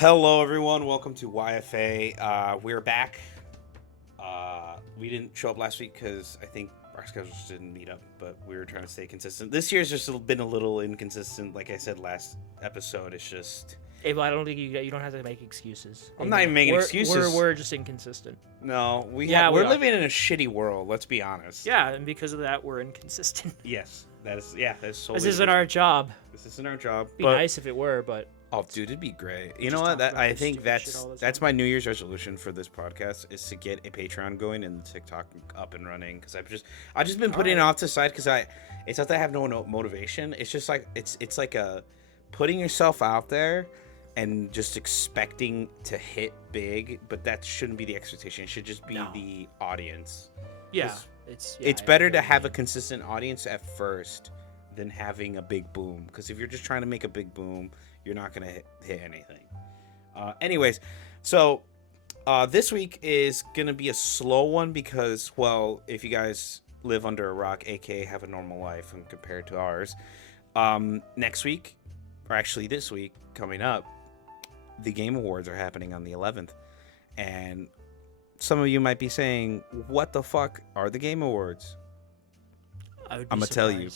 Hello, everyone. Welcome to YFA. We're back. We didn't show up last week because I think our schedules didn't meet up, but we were trying to stay consistent. This year's just been a little inconsistent. Like I said last episode, it's just Abel, I don't think you don't have to make excuses. I'm not even making excuses. We're just inconsistent. No, we we're are. living in a shitty world. Let's be honest. Yeah, and because of that, we're inconsistent. Yes, that's so. This isn't our job. This isn't our job. It'd be nice if it were, but Oh, dude, it'd be great. You Just know what? talk That about I this think stupid that's shit all the that's time. my New Year's resolution for this podcast is to get a Patreon going and TikTok up and running because I've just been putting it off to the side because it's not that I have no motivation. It's just like it's like a putting yourself out there and just expecting to hit big, but that shouldn't be the expectation. It should just be No. the audience. yeah, It's better to have a consistent audience at first than having a big boom. Because if you're just trying to make a big boom, you're not going to hit anything. Anyways, so this week is going to be a slow one because, well, if you guys live under a rock, aka have a normal life and compared to ours, next week, or actually this week coming up, the Game Awards are happening on the 11th. And some of you might be saying, what the fuck are the Game Awards? I'm I'ma tell you.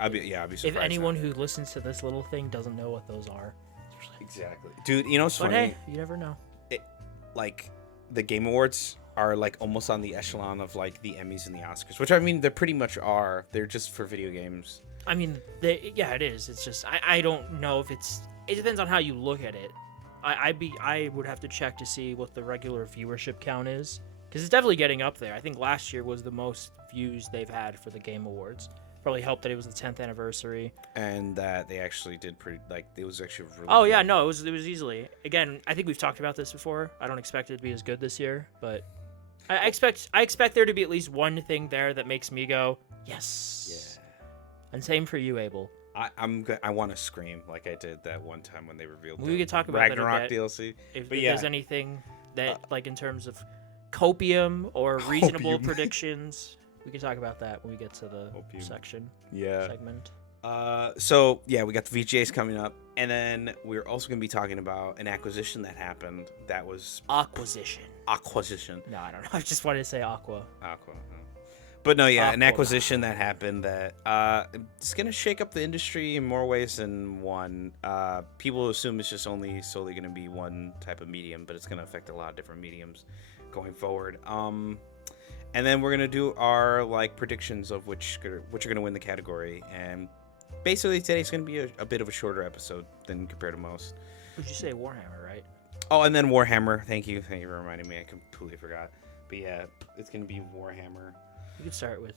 I'll be surprised. If anyone who listens to this little thing doesn't know what those are, Exactly. Dude, you know what's but funny? hey, you never know. Like, the Game Awards are, like, almost on the echelon of, like, the Emmys and the Oscars. Which, I mean, they pretty much are. They're just for video games. I mean, it is. It's just I don't know if it depends on how you look at it. I would have to check to see what the regular viewership count is because it's definitely getting up there. I think last year was the most views they've had for the Game Awards. Probably helped that it was the 10th anniversary. And that they actually did pretty, like, it was actually really Oh good. yeah, no, it was easily. Again, I think we've talked about this before. I don't expect it to be as good this year, but I expect there to be at least one thing there that makes me go yes. Yeah. And same for you, Abel. I want to scream like I did that one time when they revealed We the could talk about that a Ragnarok bit. DLC. If But there's yeah. anything that, like, in terms of copium or reasonable Copium. predictions, we can talk about that when we get to the Copium. section Yeah. segment. So yeah, we got the VGAs coming up, and then we're also going to be talking about an acquisition that happened. That was Acquisition. acquisition. No, I don't know. I just wanted to say aqua. Aqua. But no, yeah, an Aqua. acquisition that happened that it's gonna shake up the industry in more ways than one. People assume it's just solely gonna be one type of medium, but it's gonna affect a lot of different mediums going forward. And then we're gonna do our like predictions of which are gonna win the category. And basically today's gonna be a bit of a shorter episode than compared to most. Would you say Warhammer, right? Oh, and then Warhammer. Thank you for reminding me. I completely forgot. But yeah, it's gonna be Warhammer. You could start with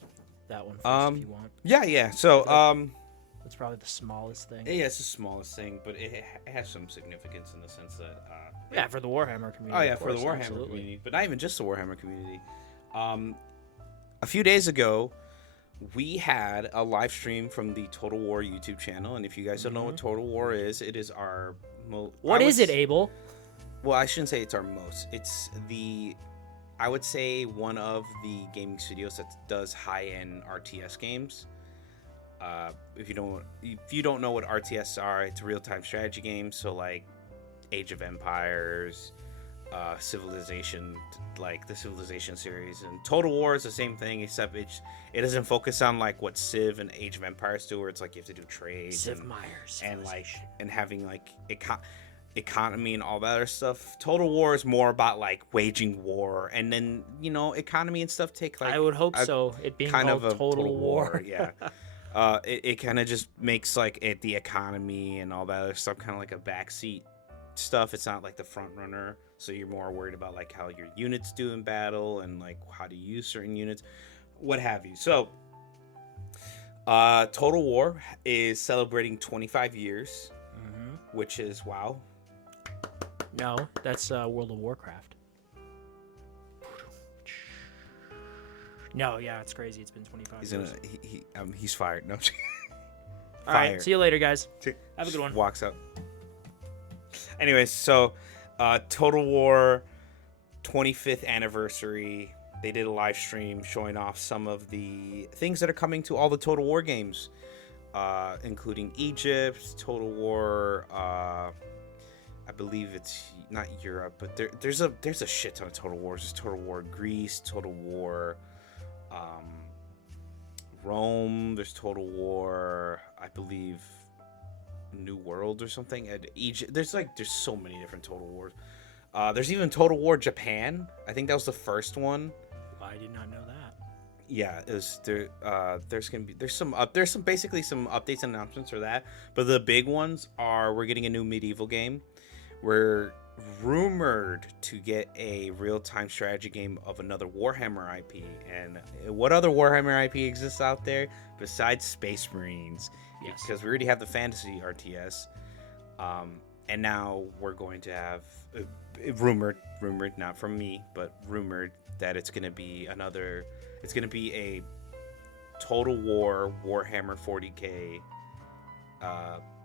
that one first if you want. Yeah. So, That's probably the smallest thing. yeah, it's the smallest thing, but it has some significance in the sense that, Yeah, for the Warhammer community. oh yeah, of for the course, Warhammer absolutely. community, but not even just the Warhammer community. A few days ago, we had a live stream from the Total War YouTube channel, and if you guys don't know what Total War is, it is our. What is it, Abel? Well, I shouldn't say it's our most. It's I would say one of the gaming studios that does high-end RTS games. If you don't know what RTS are, it's real-time strategy games. So like Age of Empires, Civilization, like the Civilization series, and Total War is the same thing, except it doesn't focus on like what Civ and Age of Empires do, where it's like you have to do trades Civ Myers. and like and having like economy and all that other stuff. Total War is more about like waging war, and then economy and stuff take like I would hope so. It being kind called of a Total War. yeah. It kind of just makes like the economy and all that other stuff kind of like a backseat stuff. It's not like the front runner, so you're more worried about like how your units do in battle and like how to use certain units, what have you. So Total War is celebrating 25 years, which is wow. No, that's World of Warcraft. No, yeah, it's crazy. It's been 25 years. He's fired. No. All right, see you later, guys. Have a good one. Walks out. Anyways, so Total War 25th anniversary. They did a live stream showing off some of the things that are coming to all the Total War games, including Egypt, Total War. I believe it's not Europe, but there's a shit ton of Total Wars. There's Total War Greece, Total War Rome. There's Total War, I believe, New World or something. And Egypt. There's so many different Total Wars. There's even Total War Japan. I think that was the first one. I did not know that. Yeah, it was there. There's some basically some updates and announcements for that. But the big ones are we're getting a new medieval game. We're rumored to get a real-time strategy game of another Warhammer IP. And what other Warhammer IP exists out there besides Space Marines? Yes. Because we already have the Fantasy RTS. And now we're going to have rumored, not from me, but rumored that it's going to be a Total War Warhammer 40K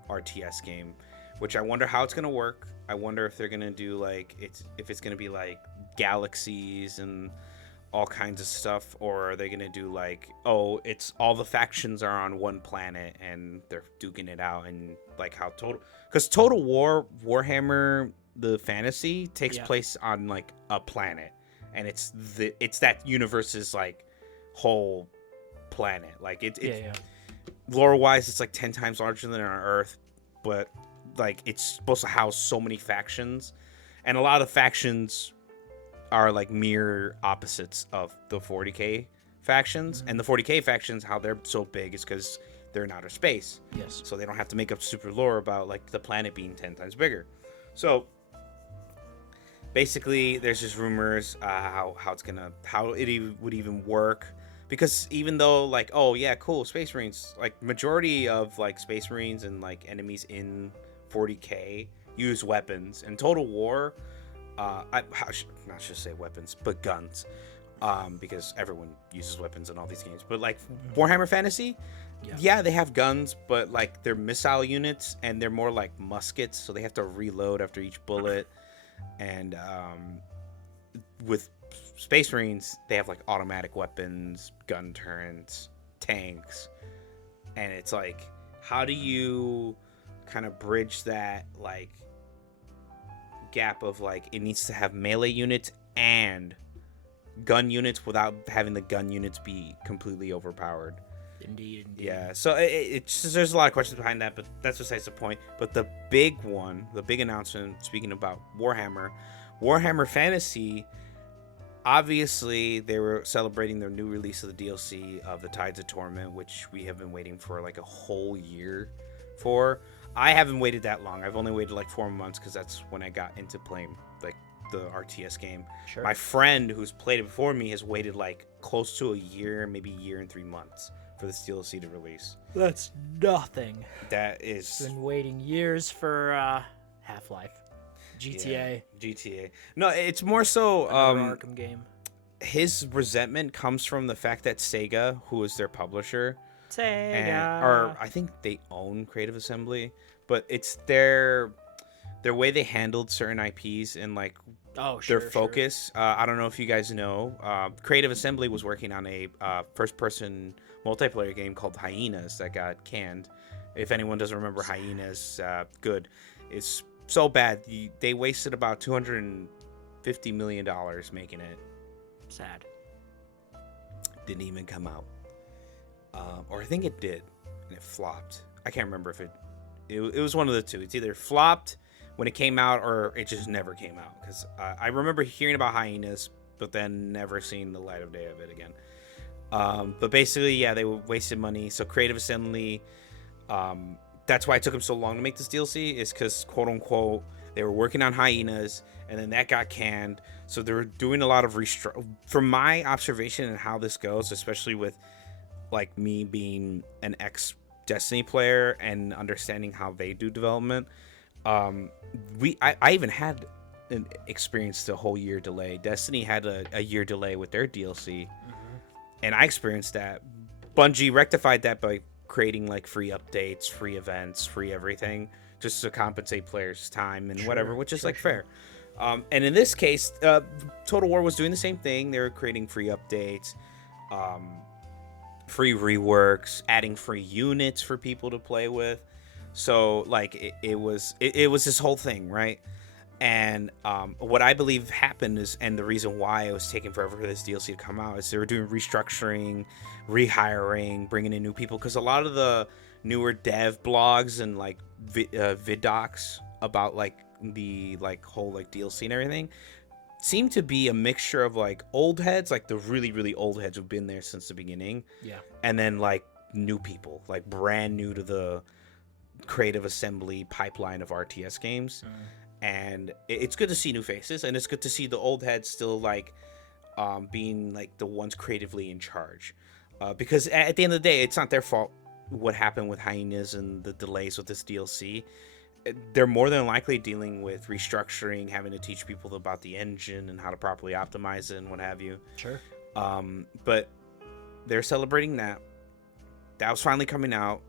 RTS game, which I wonder how it's going to work. I wonder if they're going to do if it's going to be like galaxies and all kinds of stuff, or are they going to do it's all the factions are on one planet and they're duking it out, and how because Total War Warhammer the fantasy takes place on a planet, and it's that universe's whole planet. Lore wise, it's 10 times larger than our Earth, but it's supposed to house so many factions, and a lot of the factions are mirror opposites of the 40K factions. Mm-hmm. And the 40K factions, how they're so big is because they're in outer space. Yes. So they don't have to make up super lore about the planet being 10 times bigger. So basically, there's just rumors how it would even work, because even though oh yeah, cool, Space Marines, majority of Space Marines and enemies in 40K use weapons. And Total War, I should say weapons, but guns, because everyone uses weapons in all these games. But Warhammer Fantasy, yeah, they have guns, but they're missile units, and they're more like muskets, so they have to reload after each bullet. And with Space Marines, they have automatic weapons, gun turrets, tanks, and it's how do you kind of bridge that gap of it needs to have melee units and gun units without having the gun units be completely overpowered. Indeed. Yeah, so it's just, there's a lot of questions behind that, but that's besides the point. But the big announcement, speaking about Warhammer Fantasy, obviously they were celebrating their new release of the DLC of the Tides of Torment, which we have been waiting for a whole year for. I haven't waited that long. I've only waited 4 months, because that's when I got into playing the RTS game. Sure. My friend who's played it before me has waited close to a year, maybe a year and 3 months for this DLC to release. That's nothing. That is. Been waiting years for Half-Life, GTA. Yeah, GTA. No, it's more so Arkham game. His resentment comes from the fact that Sega, who is their publisher, Sega, or I think they own Creative Assembly, but it's their way they handled certain IPs and their focus. Sure. I don't know if you guys know, Creative Assembly was working on a first-person multiplayer game called Hyenas that got canned. If anyone doesn't remember Hyenas, good. It's so bad. They wasted about $250 million making it. Sad. Didn't even come out. Or I think it did, and it flopped. I can't remember if it was one of the two. It's either flopped when it came out, or it just never came out. Because I remember hearing about Hyenas, but then never seeing the light of day of it again. But basically, yeah, they wasted money. So Creative Assembly, that's why it took them so long to make this DLC, is because, quote unquote, they were working on Hyenas, and then that got canned. So they were doing a lot of from my observation and how this goes, especially with me being an ex-Destiny player and understanding how they do development. I even had experienced a whole year delay. Destiny had a year delay with their DLC, and I experienced that. Bungie rectified that by creating free updates, free events, free everything, just to compensate players' time and whatever, which is fair. And in this case, Total War was doing the same thing. They were creating free updates, free reworks, adding free units for people to play with. So it was this whole thing, right? And what I believe happened is, and the reason why it was taking forever for this DLC to come out, is they were doing restructuring, rehiring, bringing in new people. Because a lot of the newer dev blogs and like vid docs about like the like whole like DLC and everything seem to be a mixture of like old heads, like the really old heads who've been there since the beginning, Yeah. and then like new people, like brand new to the creative assembly pipeline of RTS games. And it's good to see new faces, and it's good to see the old heads still like being like the ones creatively in charge, because at the end of the day, it's not their fault what happened with Hyenas and the delays with this DLC. They're more than likely dealing with restructuring, having to teach people about the engine and how to properly optimize it and what have you. Sure. But they're celebrating that. That was finally coming out.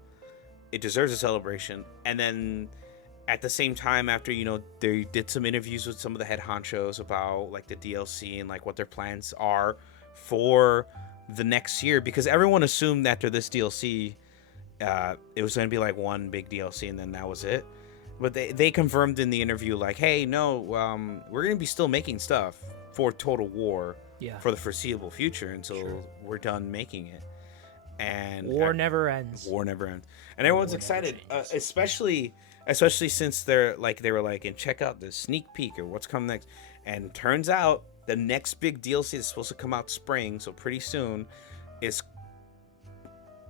It deserves a celebration. And then at the same time, after, you know, they did some interviews with some of the head honchos about like the DLC and like what their plans are for the next year, because everyone assumed after this DLC it was going to be like one big DLC and then that was it. But they confirmed in the interview like, hey, no, we're going to be still making stuff for Total War for the foreseeable future until we're done making it. And war never ends. War never ends. And everyone's excited, especially since they were like, and check out the sneak peek or what's coming next. And turns out the next big DLC that's supposed to come out spring, so pretty soon, is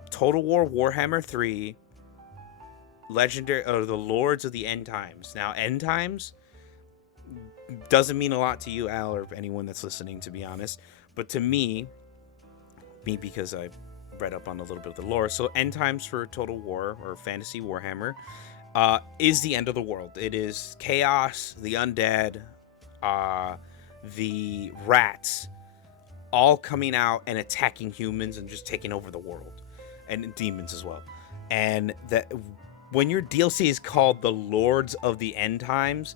Total War Warhammer 3 Legendary, the Lords of the End Times. Now, End Times doesn't mean a lot to you, Al, or anyone that's listening, to be honest. But to me, because I read up on a little bit of the lore, so End Times for Total War or Fantasy Warhammer is the end of the world. It is chaos, the undead, the rats, all coming out and attacking humans and just taking over the world, and demons as well. And that when your DLC is called the Lords of the End Times,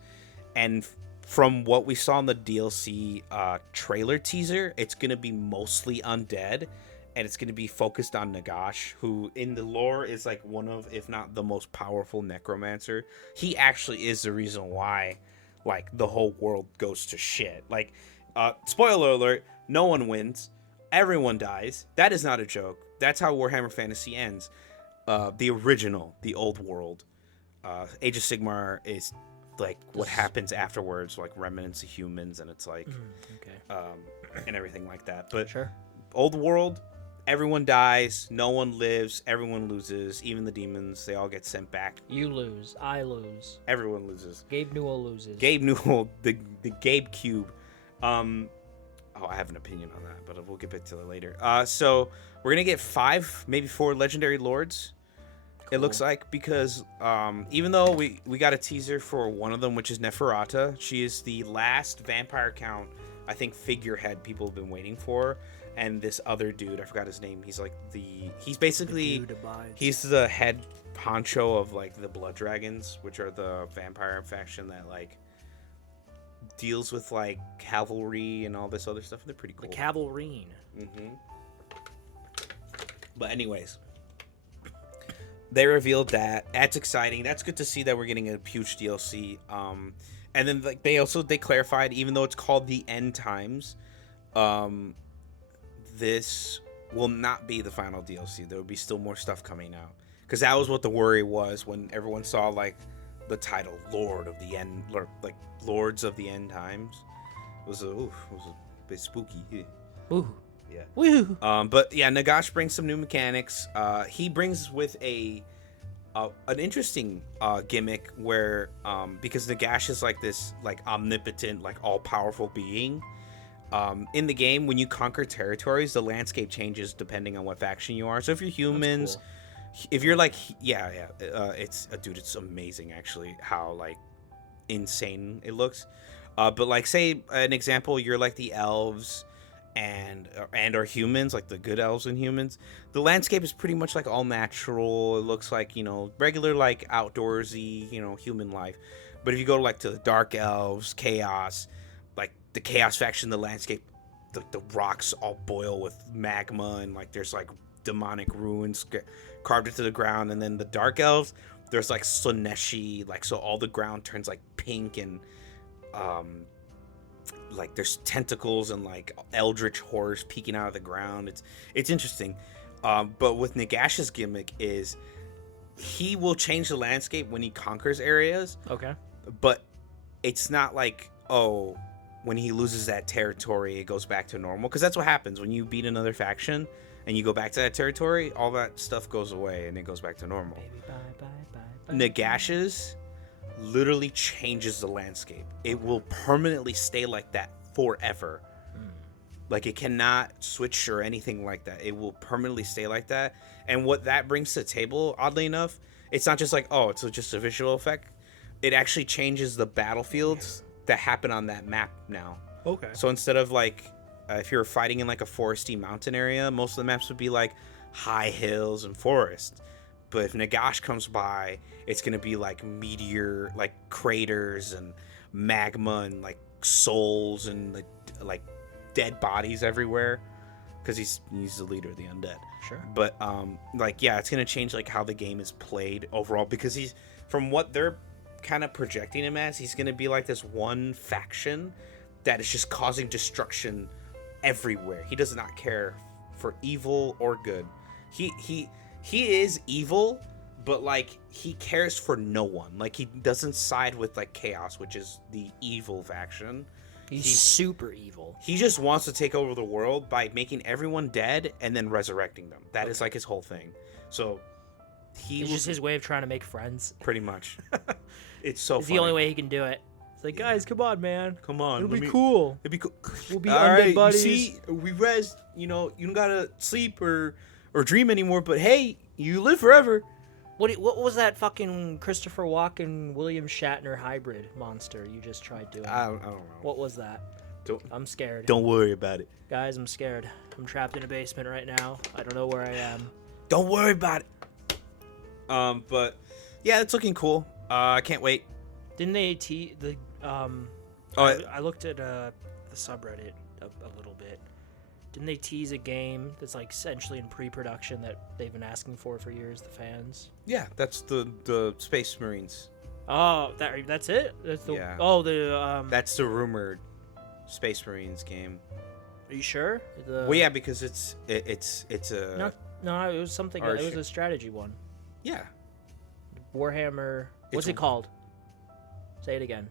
and from what we saw in the DLC trailer teaser, it's going to be mostly undead, and it's going to be focused on Nagash, who in the lore is like one of, if not the most powerful necromancer. He actually is the reason why like the whole world goes to shit. Like, spoiler alert, no one wins. Everyone dies. That is not a joke. That's how Warhammer Fantasy ends. The original, the old world, Age of Sigmar is like what happens afterwards, like remnants of humans, and it's like, and everything like that. But old world, everyone dies, no one lives, everyone loses, even the demons, they all get sent back. You lose, I lose. Everyone loses. Gabe Newell loses. Gabe Newell, the Gabe Cube. I have an opinion on that, but we'll get back to that later. So we're gonna get 5, maybe 4 legendary lords. Cool. It looks like, because even though we got a teaser for one of them, which is Neferata, she is the last vampire count, I think, figurehead people have been waiting for. And this other dude, I forgot his name. He's like he's basically, he's the head honcho of like the Blood Dragons, which are the vampire faction that like deals with like cavalry and all this other stuff. They're pretty cool. The Cavalrine. Mm-hmm. But anyways, they revealed that. That's exciting. That's good to see that we're getting a huge DLC. And then like they clarified, even though it's called the End Times, this will not be the final DLC. There will be still more stuff coming out, because that was what the worry was when everyone saw like the title Lord of the End, like Lords of the End Times. It was a bit spooky. Ooh. Yeah. Woo. But yeah, Nagash brings some new mechanics. He brings with an interesting gimmick where because Nagash is like this like omnipotent, like all powerful being. In the game, when you conquer territories, the landscape changes depending on what faction you are. So if you're humans, if you're like, it's amazing actually how like insane it looks. But like, say an example, you're like the elves and or humans, like the good elves and humans. The landscape is pretty much like all natural. It looks like, you know, regular like outdoorsy, you know, human life. But if you go like to the dark elves, chaos, like the chaos faction, the landscape, the rocks all boil with magma, and like there's like demonic ruins carved into the ground. And then the dark elves, there's like Slaneshi, like, so all the ground turns like pink and like there's tentacles and like eldritch horrors peeking out of the ground. It's interesting. But with Nagash's gimmick is he will change the landscape when he conquers areas, Okay. but it's not like, oh, when he loses that territory, it goes back to normal. Because that's what happens when you beat another faction and you go back to that territory, all that stuff goes away and it goes back to normal. Baby, bye, bye, bye, bye. Nagash's literally changes the landscape. It will permanently stay like that forever. Like it cannot switch or anything like that. It will permanently stay like that. And what that brings to the table, oddly enough, it's not just like, oh, it's just a visual effect. It actually changes the battlefields that happen on that map now. Okay. So instead of like, if you're fighting in like a foresty mountain area, most of the maps would be like high hills and forest. But if Nagash comes by, it's going to be like meteor, like craters and magma and like souls and like dead bodies everywhere. Because he's the leader of the undead. Sure. But like, yeah, it's going to change like how the game is played overall. Because he's, from what they're kind of projecting him as, he's going to be like this one faction that is just causing destruction everywhere. He does not care for evil or good. He is evil, but like he cares for no one. Like he doesn't side with like Chaos, which is the evil faction. He's super evil. He just wants to take over the world by making everyone dead and then resurrecting them. That is like his whole thing. So It's just his way of trying to make friends. pretty much. It's so It's funny. the only way he can do it. It's like, guys, come on, man. Come on, It'll let be me- cool. It'd be cool. We'll be All undead right, buddies. You see, we rest. You know, you don't gotta sleep or dream anymore. But hey, you live forever. What was that fucking Christopher Walken, William Shatner hybrid monster you just tried doing? I don't know. What was that? Don't I'm scared. don't worry about it. Guys, I'm scared. I'm trapped in a basement right now. I don't know where I am. Don't worry about it. But yeah, it's looking cool. I can't wait. Didn't they the Oh, I looked at the subreddit a little bit. Didn't they tease a game that's like essentially in pre-production that they've been asking for years, the fans? yeah, that's the Space Marines. Oh, that's it? That's the Yeah. Oh, the That's the rumored Space Marines game. Are you sure? Well, yeah, because it's a No, it was something. Or It was sh- a strategy one. yeah. Warhammer. What's It's- it called? Say it again.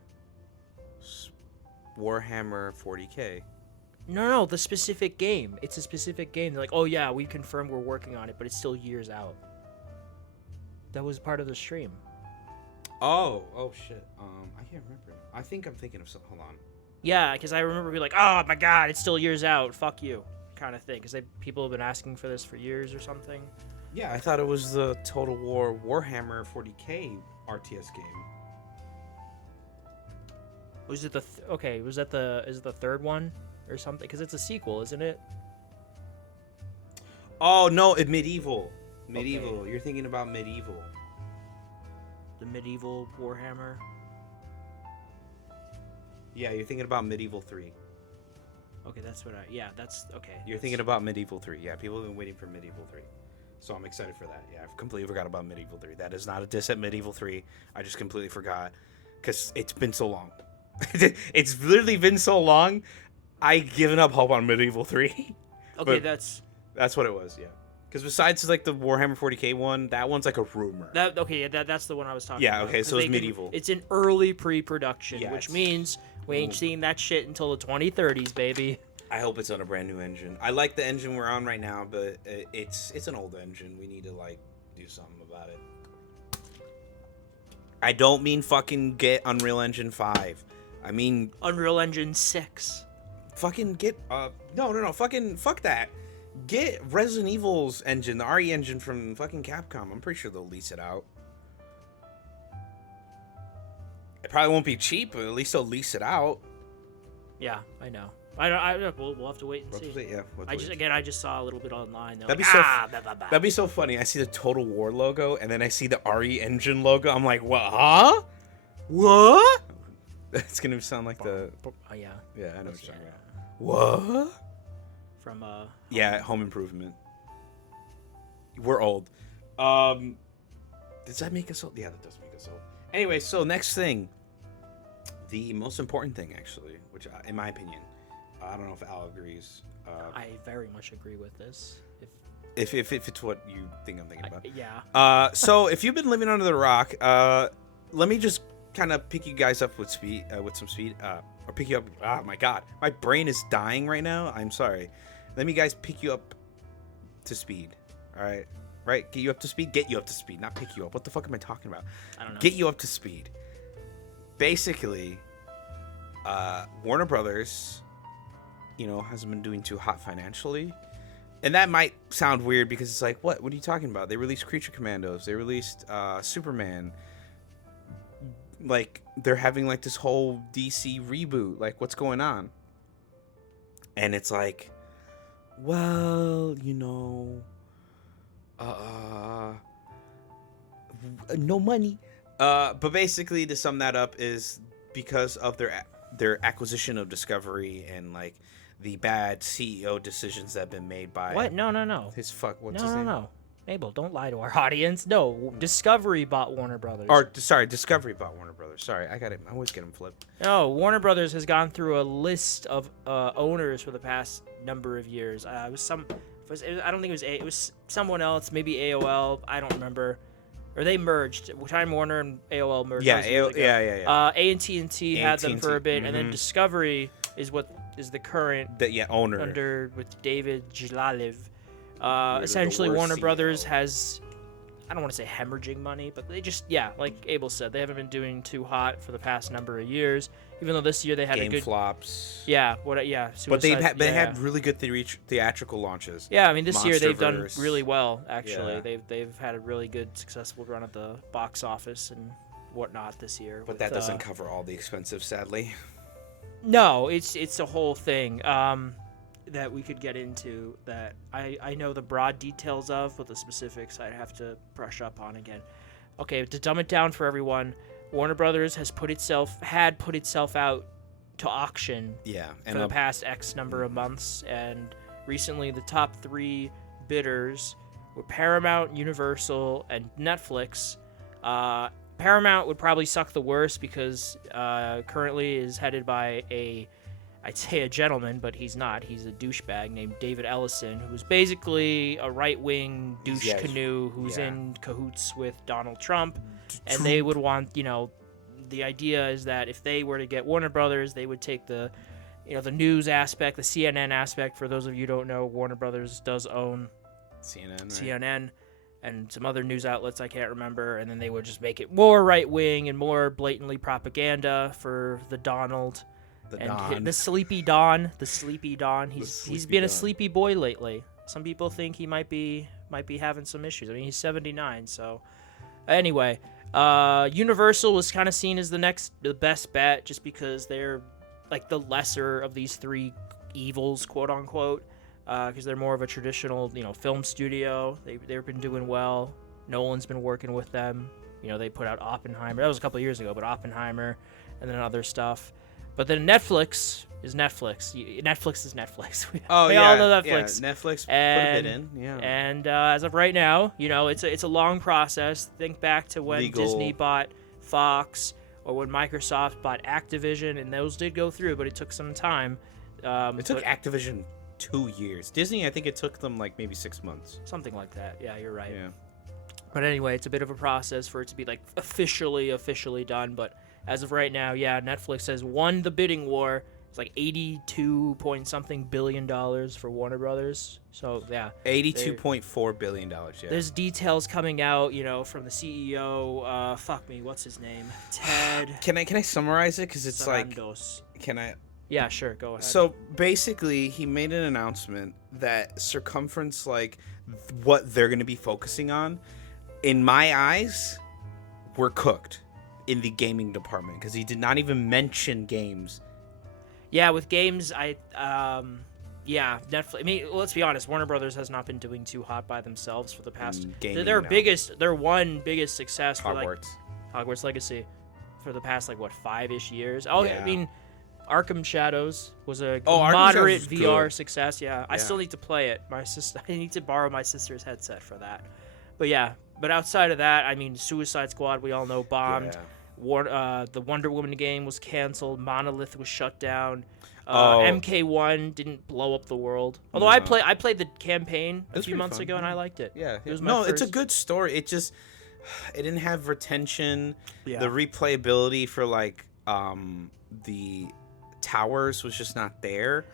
Warhammer 40K. No, the specific game. It's a specific game. They're like, oh yeah, we confirmed we're working on it, but it's still years out. That was part of the stream. Oh shit. I can't remember. I think I'm thinking of something. Hold on. Yeah, because I remember being like, oh my god, it's still years out. Fuck you, kind of thing. Because people have been asking for this for years or something. Yeah, I thought it was the Total War Warhammer 40K RTS game. Was it okay? Was that is it the third one or something? Because it's a sequel, isn't it? Oh no, Medieval. Medieval. You're thinking about Medieval. The medieval Warhammer. Yeah, you're thinking about Medieval 3. Okay, that's what yeah, that's okay. You're thinking about Medieval 3. Yeah, people have been waiting for Medieval 3. So I'm excited for that. Yeah, I've completely forgot about Medieval 3. That is not a diss at Medieval 3. I just completely forgot because it's been so long. It's literally been so long. I've given up hope on Medieval 3. Okay, But- that's what it was, yeah. Because besides like the Warhammer 40K one, that one's like a rumor. that. Okay, yeah, that's the one I was talking Yeah, about. okay, 'cause so it's they medieval. It's in early pre-production, Yeah, which it's- means we ain't Ooh. seeing that shit until the 2030s, baby. I hope it's on a brand new engine. I like the engine we're on right now, but it's an old engine. We need to like do something about it. I don't mean fucking get Unreal Engine 5. I mean Unreal Engine 6. fucking get no fucking fuck that. Get Resident Evil's engine, the RE engine from fucking Capcom. I'm pretty sure they'll lease it out. It probably won't be cheap, but at least they'll lease it out. Yeah, I know. I don't. We'll have to wait and see. Yeah, I just saw a little bit online. They're That'd like, be so blah, blah, blah. That'd be so funny. I see the Total War logo, and then I see the RE Engine logo. I'm like, what? Huh? What? It's gonna sound like the. Oh yeah. Yeah, I know what Yeah. you're talking about. What? From Yeah, Home Improvement. We're old. Does that make us old? Yeah, that does make us old. Anyway, so next thing. the most important thing, actually, which, in my opinion, I don't know if Al agrees. I very much agree with this. If it's what you think I'm thinking about. Yeah. So if you've been living under the rock, let me just kind of pick you guys up with some speed, or pick you up. Oh my God, my brain is dying right now. I'm sorry. Let me guys pick you up to speed. All right, right? Get you up to speed. Get you up to speed. Not pick you up. What the fuck am I talking about? I don't know. Get you up to speed. Basically, Warner Brothers, hasn't been doing too hot financially. And that might sound weird because it's like, what? What are you talking about? They released Creature Commandos. They released Superman. Like, they're having, like, this whole DC reboot. Like, what's going on? And it's like, well, no money. But basically, to sum that up, is because of their acquisition of Discovery and, like, the bad CEO decisions that have been made by... What? No. What's his name? No. Mabel, don't lie to our audience. No, Discovery bought Warner Brothers. Discovery bought Warner Brothers. Sorry, I always get them flipped. No, Warner Brothers has gone through a list of owners for the past number of years. I don't think it was someone else, maybe AOL. I don't remember. Or they merged. Time Warner and AOL merged. Yeah, AT&T had them for a bit, and then Discovery is the current owner under with David Jalaliv. Essentially, Warner CEO. Brothers has, I don't want to say hemorrhaging money, but they just, like Abel said, they haven't been doing too hot for the past number of years. Even though this year they had game a good flops. But they had really good theatrical launches. Yeah, I mean this year they've done Monsterverse. really well. Actually, Yeah. they've had a really good successful run at the box office and whatnot this year. But that doesn't cover all the expensive, sadly. No, it's a whole thing that we could get into that I know the broad details of, but the specifics I'd have to brush up on again. Okay, to dumb it down for everyone, Warner Brothers has put itself out to auction for the past X number of months, and recently the top 3 bidders were Paramount, Universal, and Netflix. Paramount would probably suck the worst because currently is headed by I'd say a gentleman, but he's not. He's a douchebag named David Ellison, who's basically a right-wing douche canoe who's in cahoots with Donald Trump. And they would want, the idea is that if they were to get Warner Brothers, they would take the news aspect, the CNN aspect. For those of you who don't know, Warner Brothers does own CNN and some other news outlets I can't remember, and then they would just make it more right-wing and more blatantly propaganda for the Donald. The sleepy Don. He's been a sleepy boy lately. Some people think he might be having some issues. I mean, he's 79, so anyway, Universal was kind of seen as the best bet just because they're like the lesser of these 3 evils, quote unquote, because they're more of a traditional, film studio. They've been doing well. Nolan's been working with them. They put out Oppenheimer. That was a couple of years ago, but Oppenheimer and then other stuff. But then Netflix is Netflix. Netflix is Netflix. We all know Netflix. Yeah, Netflix put a bid in. Yeah. And as of right now, it's a long process. Think back to when Disney bought Fox or when Microsoft bought Activision, and those did go through, but it took some time. It took Activision 2 years. Disney, I think it took them like maybe 6 months. Something like that. Yeah, you're right. Yeah. But anyway, it's a bit of a process for it to be like officially done, but as of right now, Netflix has won the bidding war. It's like $82-point-something billion for Warner Brothers. So, yeah. $82.4 billion, yeah. There's details coming out, from the CEO. What's his name? Ted. Can I summarize it? Because it's Sarandos. Can I? Yeah, sure. Go ahead. So, basically, he made an announcement that circumference, what they're going to be focusing on, in my eyes, we're cooked in the gaming department, because he did not even mention games. Yeah, with games, Netflix. I mean, let's be honest. Warner Brothers has not been doing too hot by themselves for the past. Their one biggest success for Hogwarts Legacy, for the past 5-ish years. Oh, yeah. I mean, Arkham Shadows was a moderate VR success. Yeah, I still need to play it. I need to borrow my sister's headset for that. But yeah, outside of that, I mean, Suicide Squad, we all know, bombed. The Wonder Woman game was canceled. Monolith was shut down. Oh. MK1 didn't blow up the world. Although No. I played the campaign a was few pretty months fun, ago and yeah. I liked it. Yeah. It was my No, it's a first- good story. It didn't have retention. Yeah. The replayability for like the towers was just not there.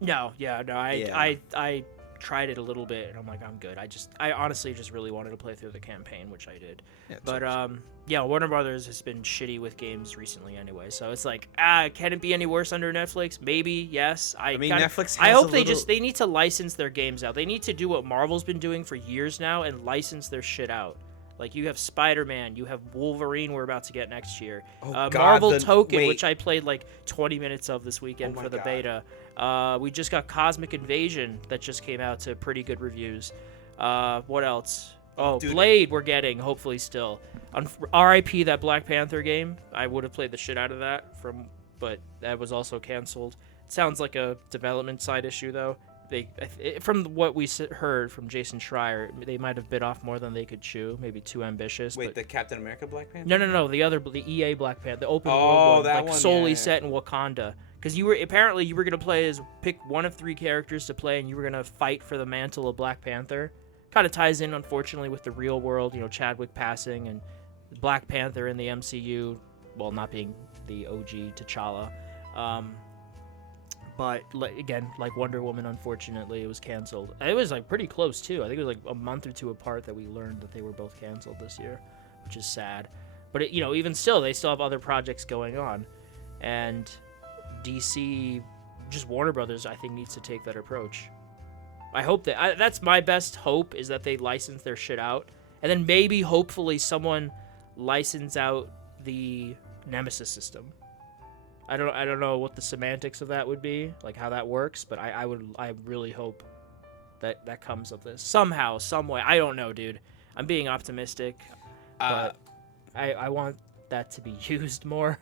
No, yeah, no. Yeah. I tried it a little bit and I'm like, I'm good. I honestly just really wanted to play through the campaign, which I did. Yeah, it's But awesome. yeah, Warner Brothers has been shitty with games recently anyway. So it's like, can it be any worse under Netflix? Maybe, yes. I mean, kinda- Netflix I has hope a they little- they need to license their games out. They need to do what Marvel's been doing for years now and license their shit out. Like you have Spider-Man, you have Wolverine we're about to get next year. Oh, God, Marvel Token, wait. which I played like 20 minutes of this weekend Oh my for the God. beta. We just got Cosmic Invasion that just came out to pretty good reviews. What else? Oh, Dude. Blade we're getting, hopefully still. RIP that Black Panther game. I would have played the shit out of that, but that was also canceled. It sounds like a development side issue though. From what we heard from Jason Schreier, they might have bit off more than they could chew. Maybe too ambitious. Wait, but... the Captain America Black Panther? No. The EA Black Panther, the open Oh, world one, that like one, solely yeah. set in Wakanda. Because you were gonna play as pick one of 3 characters to play, and you were gonna fight for the mantle of Black Panther. Kind of ties in, unfortunately, with the real world. You know, Chadwick passing and Black Panther in the MCU, well, not being the OG T'Challa. But again, like Wonder Woman, unfortunately, it was canceled. It was like pretty close too. I think it was like a month or 2 apart that we learned that they were both canceled this year, which is sad. But even still, they still have other projects going on, and DC, just Warner Brothers, I think needs to take that approach. I hope that's my best hope is that they license their shit out, and then maybe hopefully someone license out the Nemesis system. I don't know what the semantics of that would be, like how that works, but I really hope that comes of this somehow, some way. I don't know, dude. I'm being optimistic, but I want that to be used more.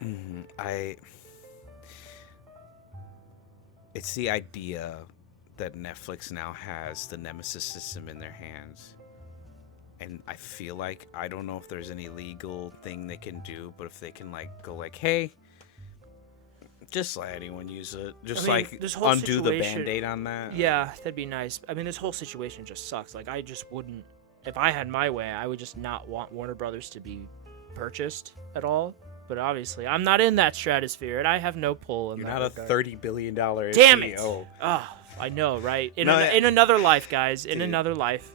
It's the idea that Netflix now has the Nemesis system in their hands. And I feel like, I don't know if there's any legal thing they can do, but if they can go hey, just let anyone use it. Just this whole undo the situation- Band-Aid on that. Yeah, that'd be nice. I mean, this whole situation just sucks. Like, I just wouldn't, if I had my way, I would just not want Warner Brothers to be purchased at all. But obviously, I'm not in that stratosphere, and I have no pull in You're that not regard. a $30 billion Damn it! CEO. Oh, I know, right? In No, another life, guys. In Dude. another life.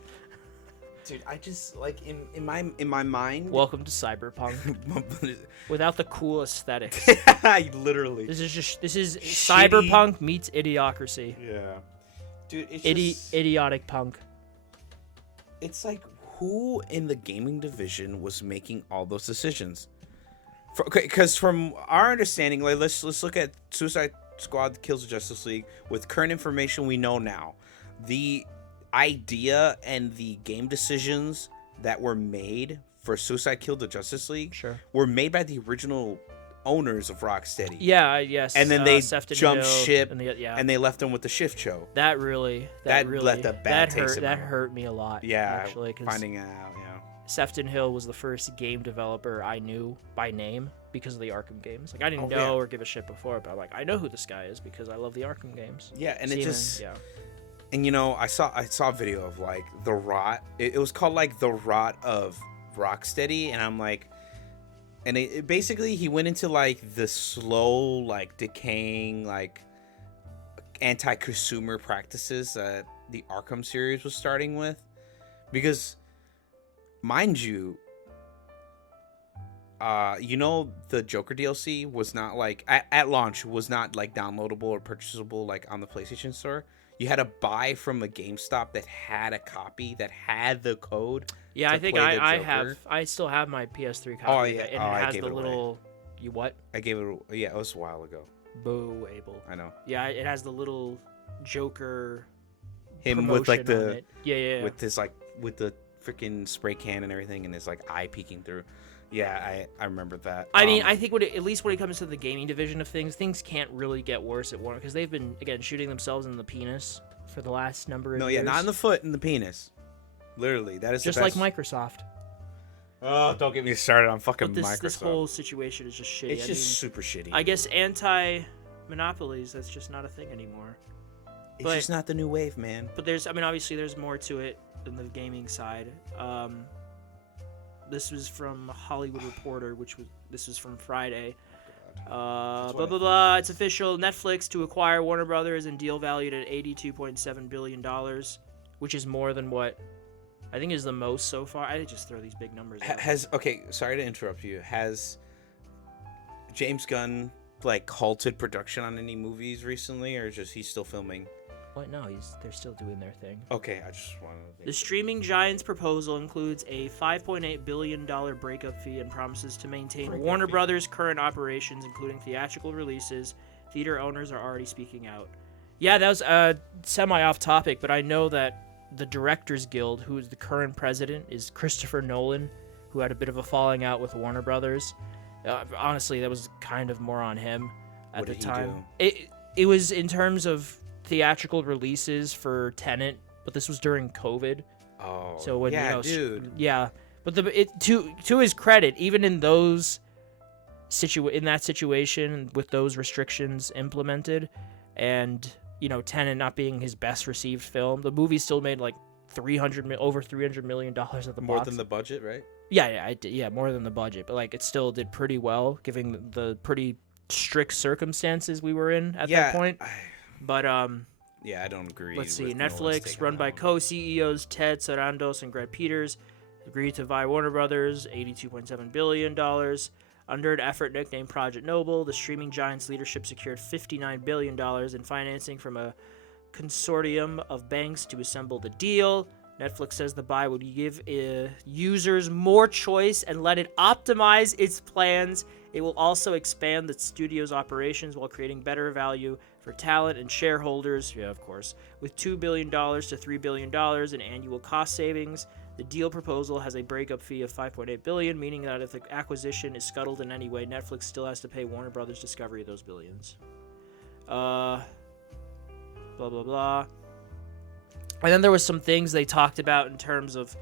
Dude, I just, in my mind... Welcome to Cyberpunk. Without the cool aesthetics. Literally. This is Shitty. Cyberpunk meets Idiocracy. Yeah. Dude, it's just... Idiotic punk. It's like, who in the gaming division was making all those decisions? Because from our understanding, let's look at Suicide Squad Kills the Justice League. With current information we know now, the idea and the game decisions that were made for Suicide Kill the Justice League were made by the original owners of Rocksteady. Yeah, yes. And then they Sefton jumped Hill, ship, and and they left them with the shift show. that really left a bad taste in my that mouth. hurt me a lot. Yeah, actually, because finding out, Sefton Hill was the first game developer I knew by name because of the Arkham games. Like, I didn't Oh, know yeah. or give a shit before, but I'm like, I know who this guy is because I love the Arkham games. Yeah, and Seaman, it just... yeah. And I saw a video of the rot. It was called the rot of Rocksteady, and I'm like, and it basically he went into the slow decaying anti-consumer practices that the Arkham series was starting with, because mind you, the Joker DLC was not at launch was not downloadable or purchasable on the PlayStation Store. You had to buy from a GameStop that had a copy that had the code. Yeah, to I think play the I still have my PS3 copy. yeah. And it I has gave the it away. little, you what? I gave it. Yeah, it was a while ago. Boo, Abel. I know Yeah, it has the little Joker him with promotion on the it. Yeah. with this with the freaking spray can and everything, and his eye peeking through. Yeah, I remember that. I mean, I think at least when it comes to the gaming division of things can't really get worse at Warner because they've been again shooting themselves in the penis for the last number of years. not in the foot, in the penis. Literally, that is just the like best. Microsoft. Oh, don't get me started on fucking But this Microsoft. this whole situation is just shitty. It's just super shitty. I guess anti-monopolies, that's just not a thing anymore. It's just not the new wave, man. But obviously there's more to it than the gaming side. This was from Hollywood Reporter, this was from Friday. Blah blah blah. It's official. Netflix to acquire Warner Brothers and deal valued at $82.7 billion, which is more than what I think is the most so far. I just throw these big numbers out. Okay, sorry to interrupt you. Has James Gunn like halted production on any movies recently, or just he's still filming? What? No, they're still doing their thing. Okay, I just wanted to... The streaming giant's proposal includes a $5.8 billion breakup fee and promises to maintain Warner Brothers' current operations, including theatrical releases. Theater owners are already speaking out. Yeah, that was semi-off topic, but I know that the Directors Guild, who is the current president, is Christopher Nolan, who had a bit of a falling out with Warner Brothers. Honestly, that was kind of more on him at the time. It was in terms of theatrical releases for Tenet, but this was during COVID. Oh, so when, yeah, dude. Yeah, but to his credit, even in those in that situation with those restrictions implemented, and Tenet not being his best received film, the movie still made like over $300 million at the box. More than the budget, right? Yeah, more than the budget, but like it still did pretty well, given the pretty strict circumstances we were in at that point. But yeah, I don't agree. Let's see. Netflix, run by co-CEOs Ted Sarandos and Greg Peters, agreed to buy Warner Brothers, $82.7 billion. Under an effort nicknamed Project Noble, the streaming giant's leadership secured $59 billion in financing from a consortium of banks to assemble the deal. Netflix says the buy would give users more choice and let it optimize its plans. It will also expand the studio's operations while creating better value for talent and shareholders, of course, with $2 billion to $3 billion in annual cost savings. The deal proposal has a breakup fee of $5.8 billion, meaning that if the acquisition is scuttled in any way, Netflix still has to pay Warner Brothers Discovery those billions. Blah, blah, blah. And then there was some things they talked about in terms of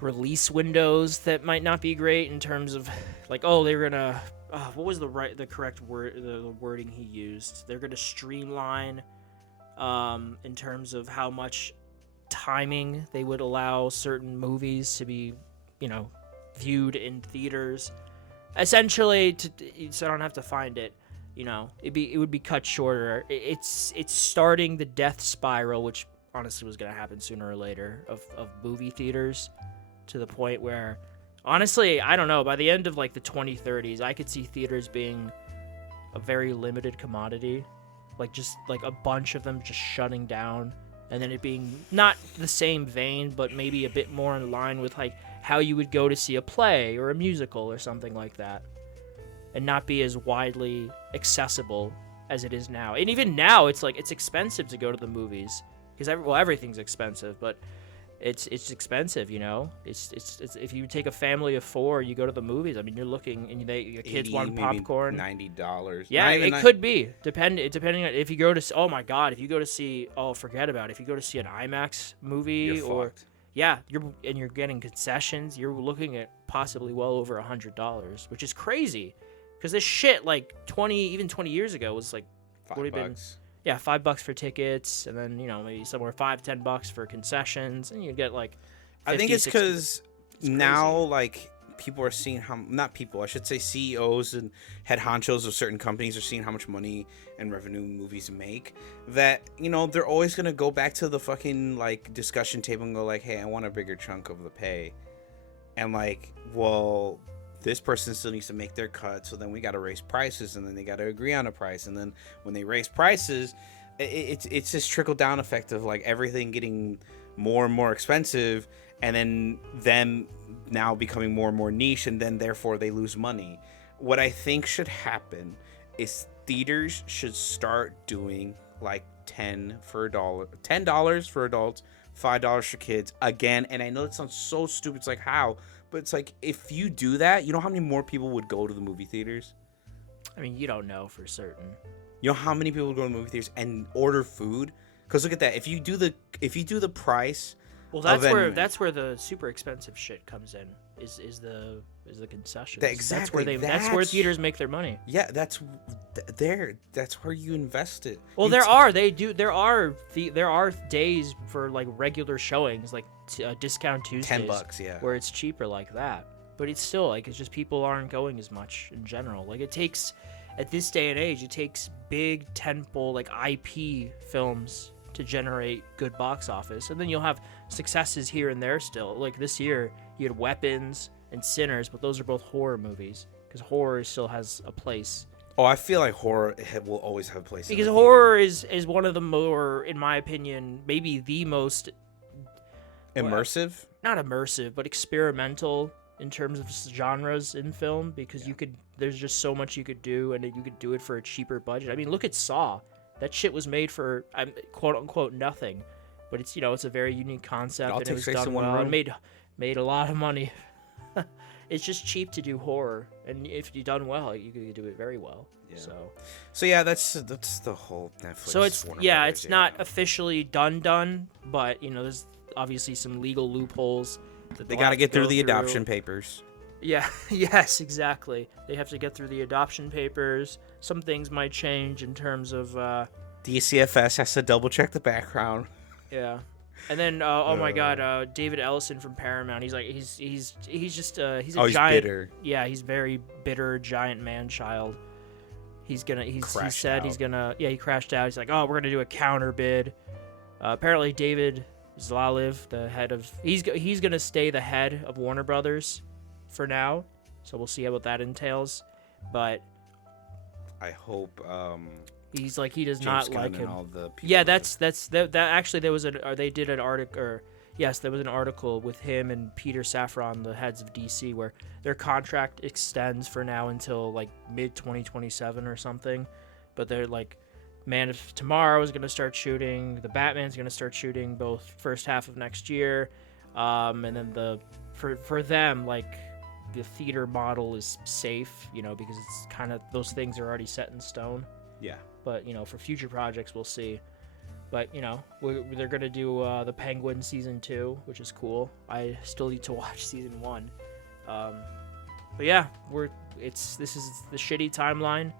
release windows that might not be great, in terms of like, they were gonna what was the correct word, the wording he used? They're gonna streamline in terms of how much timing they would allow certain movies to be viewed in theaters, essentially, so I don't have to find it. It would be cut shorter. It's starting the death spiral, which honestly was going to happen sooner or later, of movie theaters, to the point where, honestly, I don't know, by the end of like the 2030s, I could see theaters being a very limited commodity, like just like a bunch of them just shutting down, and then it being not the same vein, but maybe a bit more in line with like how you would go to see a play or a musical or something like that, and not be as widely accessible as it is now. And even now, it's expensive to go to the movies. Because everything's expensive, but it's expensive, It's if you take a family of 4, you go to the movies. I mean, you're looking, and your kids want popcorn. $90. Yeah, it could be depending on if you go to. Oh my God, if you go to see, forget about it. If you go to see an IMAX movie, fucked. you're getting concessions, you're looking at possibly well over $100, which is crazy. Because this shit, like 20 years ago, was like $5. Yeah, $5 for tickets, and then maybe somewhere $5-10 for concessions, and you get like 50, I think it's because now crazy. like people are seeing how, not people, I should say CEOs and head honchos of certain companies are seeing how much money and revenue movies make, that they're always gonna go back to the fucking like discussion table and go like, hey, I want a bigger chunk of the pay, and like, well, this person still needs to make their cut, so then we got to raise prices, and then they got to agree on a price, and then when they raise prices, it's this trickle down effect of like everything getting more and more expensive, and then them now becoming more and more niche, and then therefore they lose money. What I think should happen is theaters should start doing like $10 for adults, $5 for kids again. And I know it sounds so stupid, it's like, how? But it's like, if you do that, you know how many more people would go to the movie theaters? I mean, you don't know for certain. You know how many people would go to the movie theaters and order food? Because look at that. If you do the price, well, that's where the super expensive shit comes in. is the concessions. Exactly. That's where theaters make their money. Yeah, that's where you invest it. Well, You there are days for like regular showings, like discount Tuesdays, $10, yeah. where it's cheaper like that. But it's still like it's just people aren't going as much in general. Like it takes, at this day and age, it takes big tentpole like IP films to generate good box office, and then you'll have successes here and there still. Like this year, you had Weapons and Sinners, but those are both horror movies because horror still has a place. Oh, I feel like horror will always have a place. Because in the horror is one of the more, in my opinion, maybe the most immersive. Not immersive, but experimental in terms of genres in film. Because there's just so much you could do, and you could do it for a cheaper budget. I mean, look at Saw. That shit was made for quote unquote nothing, but it's it's a very unique concept, and it was done well and made a lot of money. It's just cheap to do horror, and if you done well, you could do it very well. Yeah. So yeah, that's the whole Netflix. So it's it's not officially done, but there's obviously some legal loopholes that they got to get through the adoption papers. Yeah, yes, exactly. They have to get through the adoption papers. Some things might change in terms of DCFS has to double check the background. Yeah. And then oh my god, David Ellison from Paramount. He's like he's just he's a giant. He's bitter. Yeah, he's very bitter, giant man child. He crashed out. He's like, "Oh, we're going to do a counter bid." Apparently David Zlaliv, the head of he's going to stay the head of Warner Brothers for now. So we'll see what that entails. But I hope he's like he does James not Gunn like him. All the yeah, that actually there was they did an article there was an article with him and Peter Safran, the heads of DC, where their contract extends for now until like mid 2027 or something. But they're like, Man of Tomorrow is going to start shooting, the Batman's going to start shooting both first half of next year, and then for them, like, the theater model is safe, because it's kind of, those things are already set in stone. Yeah. But, for future projects, we'll see. But, they're going to do the Penguin Season 2, which is cool. I still need to watch Season 1. But yeah, this is the shitty timeline,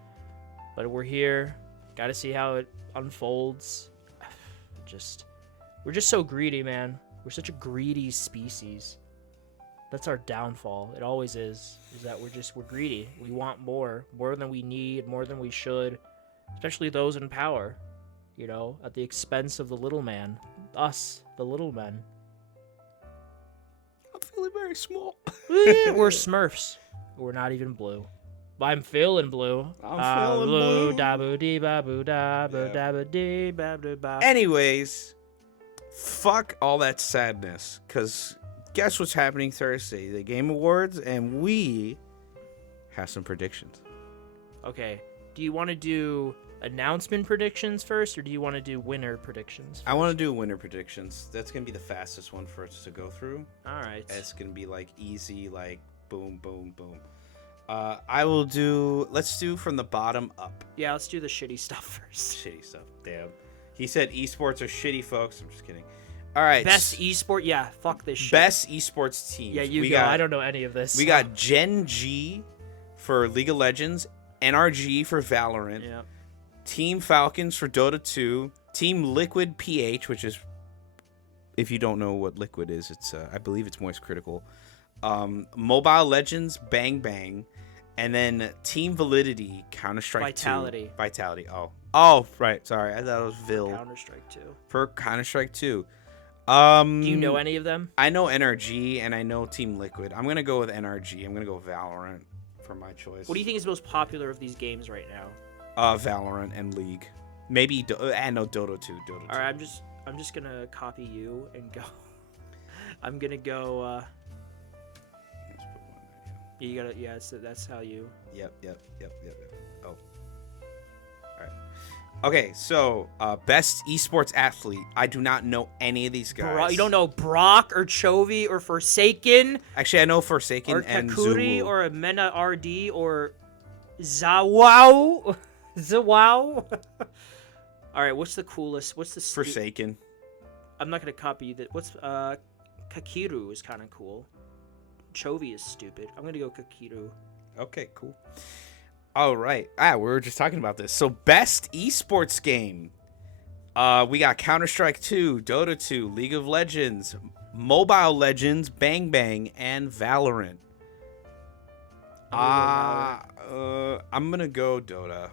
but we're here. Got to see how it unfolds. We're just so greedy, man. We're such a greedy species. That's our downfall. It always is that we're greedy. We want more than we need, more than we should, especially those in power, at the expense of the little man, us, the little men. I'm feeling very small. We're Smurfs. We're not even blue. I'm feeling blue. I'm feeling blue. Anyways, fuck all that sadness, because guess what's happening Thursday? The Game Awards, and we have some predictions. Okay. Do you want to do announcement predictions first, or do you want to do winner predictions first? I want to do winner predictions. That's going to be the fastest one for us to go through. All right. It's going to be like easy, like boom, boom, boom. Let's do from the bottom up. Yeah, let's do the shitty stuff first. Shitty stuff. Damn. He said esports are shitty, folks. I'm just kidding. All right. Best esport? Yeah, fuck this shit. Best esports teams. Yeah, you go. I don't know any of this. We got Gen G for League of Legends, NRG for Valorant, yeah. Team Falcons for Dota 2, Team Liquid PH, which is, if you don't know what Liquid is, it's I believe it's Moist Critical. Mobile Legends, Bang Bang, and then Team Validity, Counter-Strike 2. Vitality. Oh, right. Sorry, I thought it was Vil. Counter-Strike 2. For Counter-Strike 2. Do you know any of them? I know NRG and I know Team Liquid. I'm gonna go with NRG. I'm gonna go Valorant for my choice. What do you think is the most popular of these games right now? Valorant and League. Maybe Dota 2. All right, I'm just gonna copy you and go. I'm gonna go. You gotta, yeah. That's how you. Yep. Oh. All right. Okay, so best esports athlete. I do not know any of these guys. You don't know Brock or Chovy or Forsaken? Actually, I know Forsaken or and Kakuri Zulu. or Amena RD or Zawao. Zawao. All right, what's the coolest? What's the Forsaken? I'm not gonna copy you. What's Kakiru is kind of cool. Chovy is stupid. I'm gonna go Kakiru. Okay, cool. All right. We were just talking about this. So, best esports game. We got Counter-Strike 2, Dota 2, League of Legends, Mobile Legends, Bang Bang, and Valorant. I'm gonna go Dota.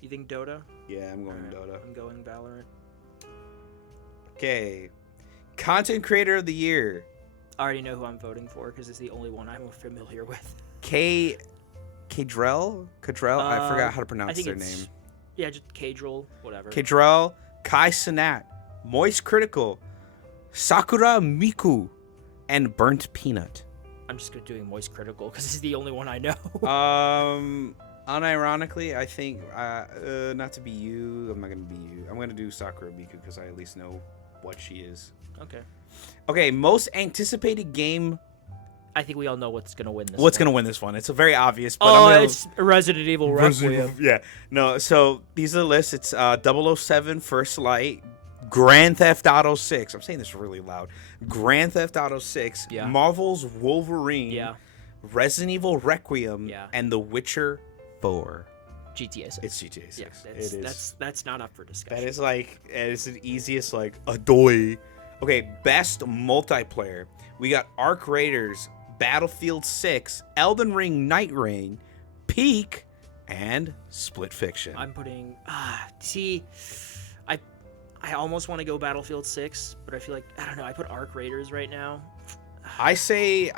You think Dota? Yeah, I'm going Dota. I'm going Valorant. Okay. Content Creator of the Year. I already know who I'm voting for because it's the only one I'm familiar with. Kadrel? I forgot how to pronounce their name. Yeah, just Kadrel, whatever. Kadrel, Kai Cenat, Moist Critical, Sakura Miku, and Burnt Peanut. I'm just doing Moist Critical because this is the only one I know. Unironically, I think, not to be you, I'm not going to be you. I'm going to do Sakura Miku because I at least know what she is. Okay, most anticipated game. I think we all know what's going to win this What's one. going to win this one? It's a very obvious. But it's Resident Evil Requiem. Yeah. No, so these are the lists. It's 007 First Light, Grand Theft Auto 6. I'm saying this really loud. Grand Theft Auto 6, Yeah. Marvel's Wolverine, Yeah. Resident Evil Requiem, Yeah. and The Witcher 4. GTA 6. It's GTA 6. Yeah, It is. that's not up for discussion. That is it's the easiest, adoy. Okay, best multiplayer. We got Arc Raiders, Battlefield 6, Elden Ring Night Rain, Peak, and Split Fiction. I'm putting. I almost want to go Battlefield 6, but I feel like I don't know. I put Arc Raiders right now. I say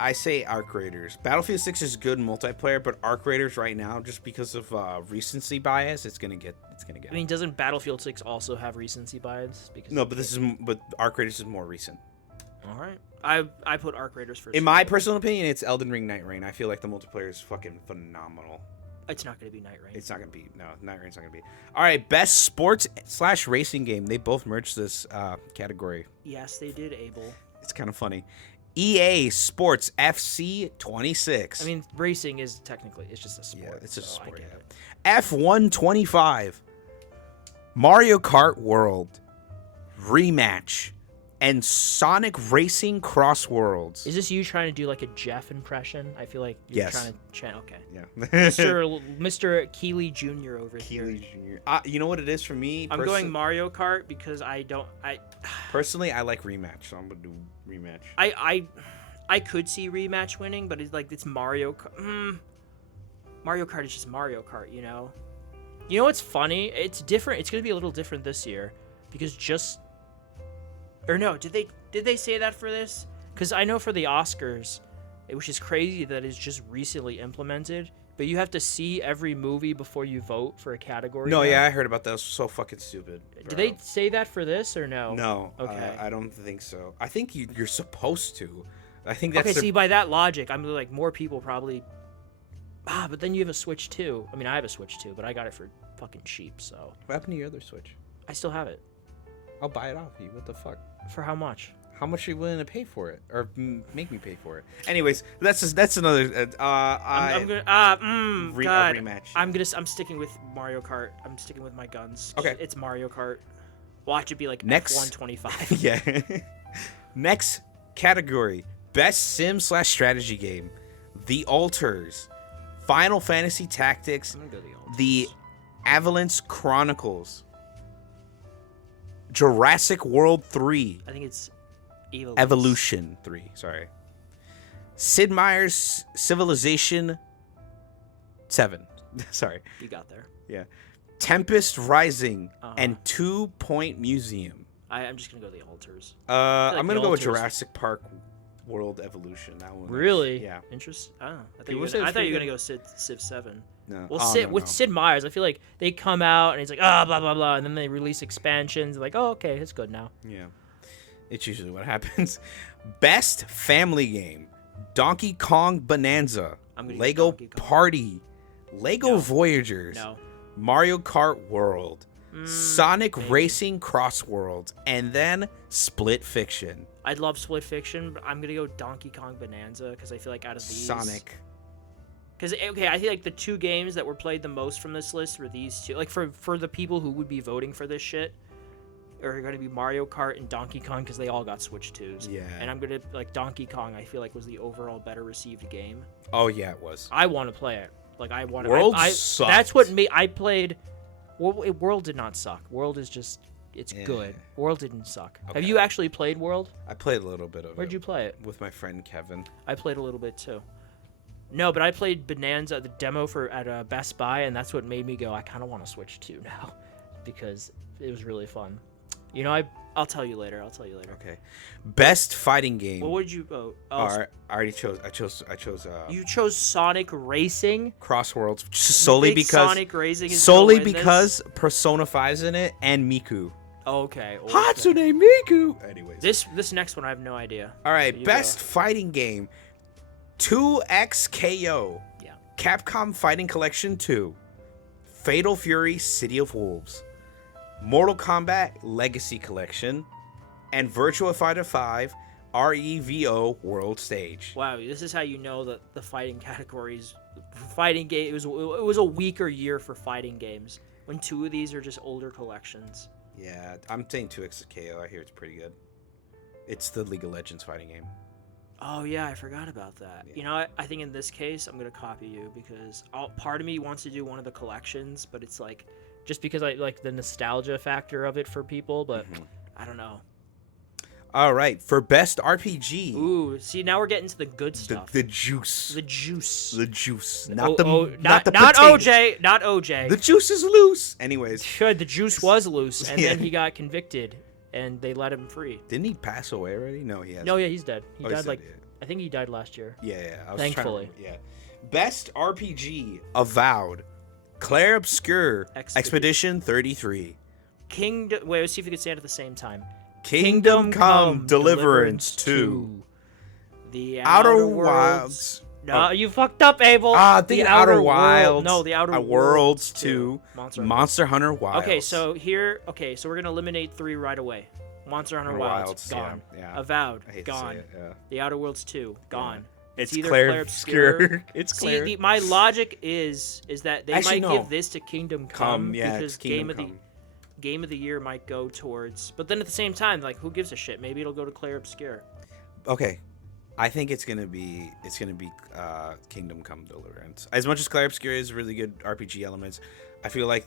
Arc Raiders. Battlefield 6 is good multiplayer, but Arc Raiders right now, just because of recency bias, it's gonna get. I mean, doesn't Battlefield 6 also have recency bias? Because No, but Arc Raiders is more recent. All right. I put Arc Raiders first. In my personal opinion, it's Elden Ring Night Rain. I feel like the multiplayer is fucking phenomenal. It's not going to be Night Rain. It's not gonna be. No, Night Rain's not gonna be. All right, best sports/racing game. They both merged this category. Yes, they did, Abel. It's kind of funny. EA Sports FC 26. I mean, racing is technically it's just a sport. Yeah, it's just a so sport. I get it. F1 25. Mario Kart World. Rematch. And Sonic Racing Cross Worlds. Is this you trying to do like a Jeff impression? I feel like you're Yes. trying to okay. Yeah. Mr. Keeley Jr. over Keeley here. Jr. You know what it is for me? I'm going Mario Kart because I Personally, I like Rematch, so I'm going to do Rematch. I could see Rematch winning, but it's Mario Kart. Mario Kart is just Mario Kart, you know? You know what's funny? It's different. It's going to be a little different this year because did they say that for this? Because I know for the Oscars, which is crazy that it's just recently implemented, but you have to see every movie before you vote for a category. No, now. yeah, I heard about that. It was so fucking stupid. Did they say that for this or no? No. Okay. I don't think so. I think you're supposed to. I think that's okay, see, by that logic, I'm like, more people probably... but then you have a Switch too. I mean, I have a Switch too, but I got it for fucking cheap, so... What happened to your other Switch? I still have it. I'll buy it off you. What the fuck? For how much? How much are you willing to pay for it, or make me pay for it? Anyways, that's another. I'm gonna God. Rematch. I'm sticking with Mario Kart. I'm sticking with my guns. Okay. It's Mario Kart. Watch it be like Next- F125. Yeah. Next category: best sim/strategy game. The Alters, Final Fantasy Tactics, I'm gonna go the Alters. The Avalanche Chronicles, Jurassic World 3. I think it's Evolution 3, sorry. Sid Meier's Civilization 7. Sorry. You got there. Yeah. Tempest Rising Uh-huh. and 2 Point Museum. I'm just gonna go the Alters. I'm the going to go with Alters- Jurassic Park World Evolution. That one. Really? Yeah. Interesting. I thought People you say it's were pretty gonna good. go Civ 7. No. Well, Oh, Sid, no, with no. Sid Meier's, I feel like they come out and he's like, blah blah blah, and then they release expansions. Like, oh, okay, it's good now. Yeah. It's usually what happens. Best family game. Donkey Kong Bonanza. I'm gonna go Lego Donkey Kong. Party. Lego No. Voyagers. No. Mario Kart World. Sonic maybe. Racing Cross Worlds. And then Split Fiction. I'd love Split Fiction, but I'm gonna go Donkey Kong Bonanza because I feel like out of these, Sonic. Because I feel like the two games that were played the most from this list were these two. Like for the people who would be voting for this shit, are going to be Mario Kart and Donkey Kong because they all got Switch 2s. Yeah. And I'm going to, like, Donkey Kong, I feel like was the overall better received game. Oh yeah, it was. I want to play it. Like, I want to. World I sucked. That's what me. I played. World did not suck. World is just. It's Yeah. good. World didn't suck. Okay. Have you actually played World? I played a little bit of it. Where'd you play it? With my friend Kevin. I played a little bit too. No, but I played Bonanza, the demo at Best Buy, and that's what made me go, I kind of want to Switch 2 now, because it was really fun. You know, I'll tell you later. Okay. Best fighting game. What would you? Oh, I already chose. I chose. you chose Sonic Racing. Crossworlds just You solely think because Sonic Racing is solely gonna win this? because Persona 5's in it and Miku. Okay. well, Hatsune Miku. Anyways. This next one I have no idea. All right. You Best go. fighting game. 2XKO. Yeah. Capcom Fighting Collection 2. Fatal Fury City of Wolves. Mortal Kombat Legacy Collection. And Virtua Fighter 5 REVO World Stage. Wow, this is how you know that the fighting categories, fighting game. It was a weaker year for fighting games when two of these are just older collections. Yeah, I'm saying 2XKO. I hear it's pretty good. It's the League of Legends fighting game. Oh yeah, I forgot about that. Yeah. You know, I think in this case I'm gonna copy you because part of me wants to do one of the collections, but it's like just because I like the nostalgia factor of it for people, but I don't know. All right, for best RPG. Ooh, see now we're getting to the good the, stuff. the juice. The juice. The juice. not Not the potato. OJ, not OJ. The juice is loose. Anyways, Sure, the juice was loose, and Yeah. then he got convicted, and they let him free. didn't he pass away already? No, he hasn't. No, yeah, he's dead. He Oh, died he's like dead, I think he died last year. Yeah. I was Thankfully. Trying to remember, yeah. Best RPG. Avowed. Claire Obscure. Expedition 33. Wait, let's see if we can say it at the same time. Kingdom Come Deliverance 2. The Outer Worlds. Wilds. No, you fucked up, Abel. The Outer Wilds. No, the Outer Worlds 2. Monster Hunter Wilds. Okay, so we're gonna eliminate 3 right away. Monster Hunter Wilds, gone. Yeah. Avowed, I hate gone. to say it, yeah. The Outer Worlds 2, gone. It's either Claire Obscure. Obscure. It's See, Claire. my logic is that they Actually, might no. give this to Kingdom Come yeah, because it's Kingdom Come. Game of the Year might go towards. But then at the same time, like, who gives a shit? Maybe it'll go to Claire Obscure. Okay, I think it's gonna be Kingdom Come Deliverance. As much as Claire Obscure is really good RPG elements, I feel like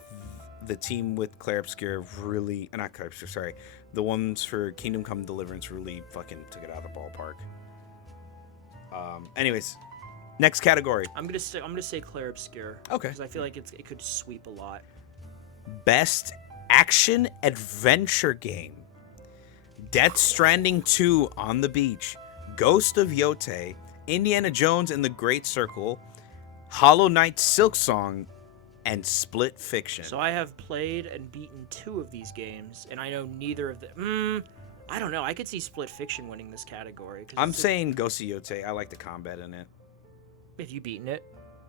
the team with Claire Obscure really, not Claire Obscure, sorry, the ones for Kingdom Come Deliverance really fucking took it out of the ballpark. Anyways, next category. I'm gonna say Claire Obscure. Okay. Because I feel like it could sweep a lot. Best action adventure game. Death Stranding 2 on the Beach, Ghost of Yote, Indiana Jones and the Great Circle, Hollow Knight Silksong, and Split Fiction. So I have played and beaten 2 of these games, and I know neither of them. I don't know. I could see Split Fiction winning this category. I'm saying Ghost of Yote. I like the combat in it. If you beaten it,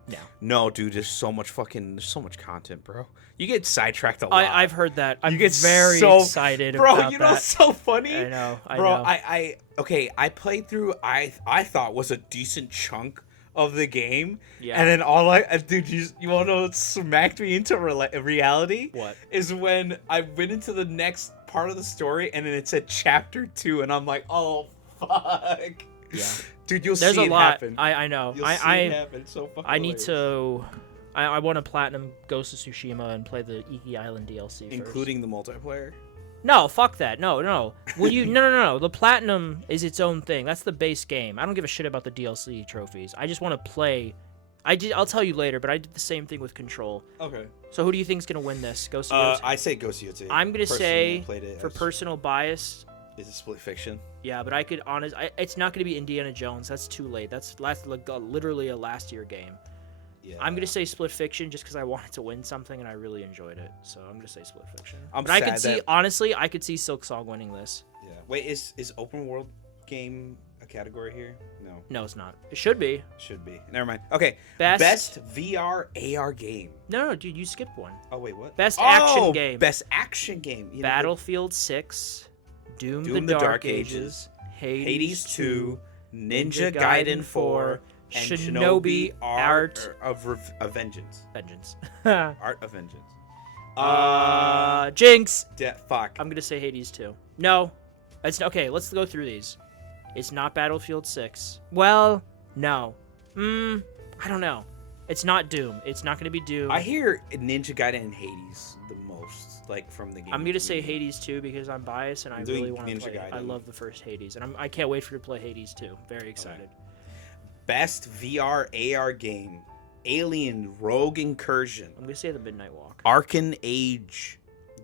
no. No, dude, there's so much content, bro. You get sidetracked a lot. I've heard that. I'm You get very so- excited bro, about you know that. what's so funny? I know. Bro, I played through I thought was a decent chunk of the game. Yeah. And then dude, you want to know what smacked me into reality? What? Is when I went into the next part of the story and then it said chapter 2 and I'm like, oh fuck. Yeah. Dude, you'll There's see a it lot. happen. I know. You'll see it happen. It's so fucking I need hilarious. to. I want to platinum Ghost of Tsushima and play the Iki Island DLC first. Including the multiplayer? No, fuck that. No. Will you? No. The platinum is its own thing. That's the base game. I don't give a shit about the DLC trophies. I just want to play. I'll tell you later, but I did the same thing with Control. Okay. So who do you think's gonna win this? Ghost of Tsushima? I say Ghost of Yote. I'm gonna Personally, say I played it for as- personal bias. Is it Split Fiction? Yeah, but I could it's not gonna be Indiana Jones. That's too late. That's literally a last year game. Yeah. I'm gonna say Split Fiction just because I wanted to win something and I really enjoyed it. So I'm gonna say Split Fiction. I'm but I could sad see that- honestly, I could see Silksong winning this. Yeah. Wait, is open world game a category here? No, No, it's not. It should be. should be. Never mind. Okay. Best VR AR game. No, dude, you skipped one. Oh wait, what? Best action game. Best action game. You know, Battlefield 6, Doom, Doom the Dark Ages, Hades 2, Ninja Gaiden 4, and Shinobi Art of Vengeance. Vengeance. Art of Vengeance. Jinx. Fuck. I'm gonna say Hades 2. No, it's okay. Let's go through these. It's not Battlefield 6. Well, no. I don't know. It's not Doom. It's not gonna be Doom. I hear Ninja Gaiden and Hades the most, like from the game. I'm gonna say Hades 2 because I'm biased and I really want to play it. I love the first Hades, and I can't wait for you to play Hades 2. Very excited. Okay. Best VR AR game: Alien Rogue Incursion, I'm gonna say The Midnight Walk. Arcane Age,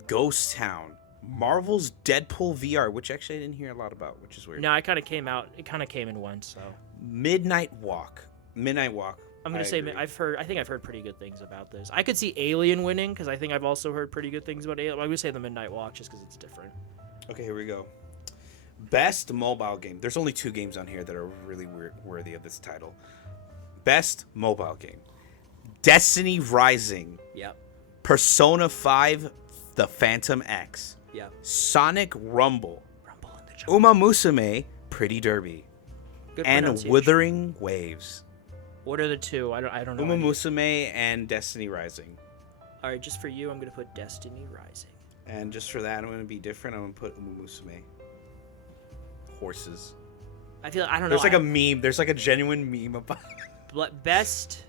Ghost Town, Marvel's Deadpool VR, which actually I didn't hear a lot about, which is weird. No, it kind of came out. It kind of came and went. So Midnight Walk. I'm gonna say agree. I think I've heard pretty good things about this. I could see Alien winning because I think I've also heard pretty good things about Alien. I'm gonna say The Midnight Walk just because it's different. Okay, here we go. Best mobile game. There's only 2 games on here that are really worthy of this title. Best mobile game: Destiny Rising, Yep. Persona 5, The Phantom X, Yep. Sonic Rumble, Rumble in the Jungle. Uma Musume Pretty Derby, Good and pronunciation. Wuthering Waves. What are the 2? I don't know. Uma any. Musume and Destiny Rising. All right, just for you, I'm gonna put Destiny Rising. And just for that, I'm going to be different. I'm going to put Uma Musume. Horses. I don't know. There's like a meme. There's like a genuine meme about best.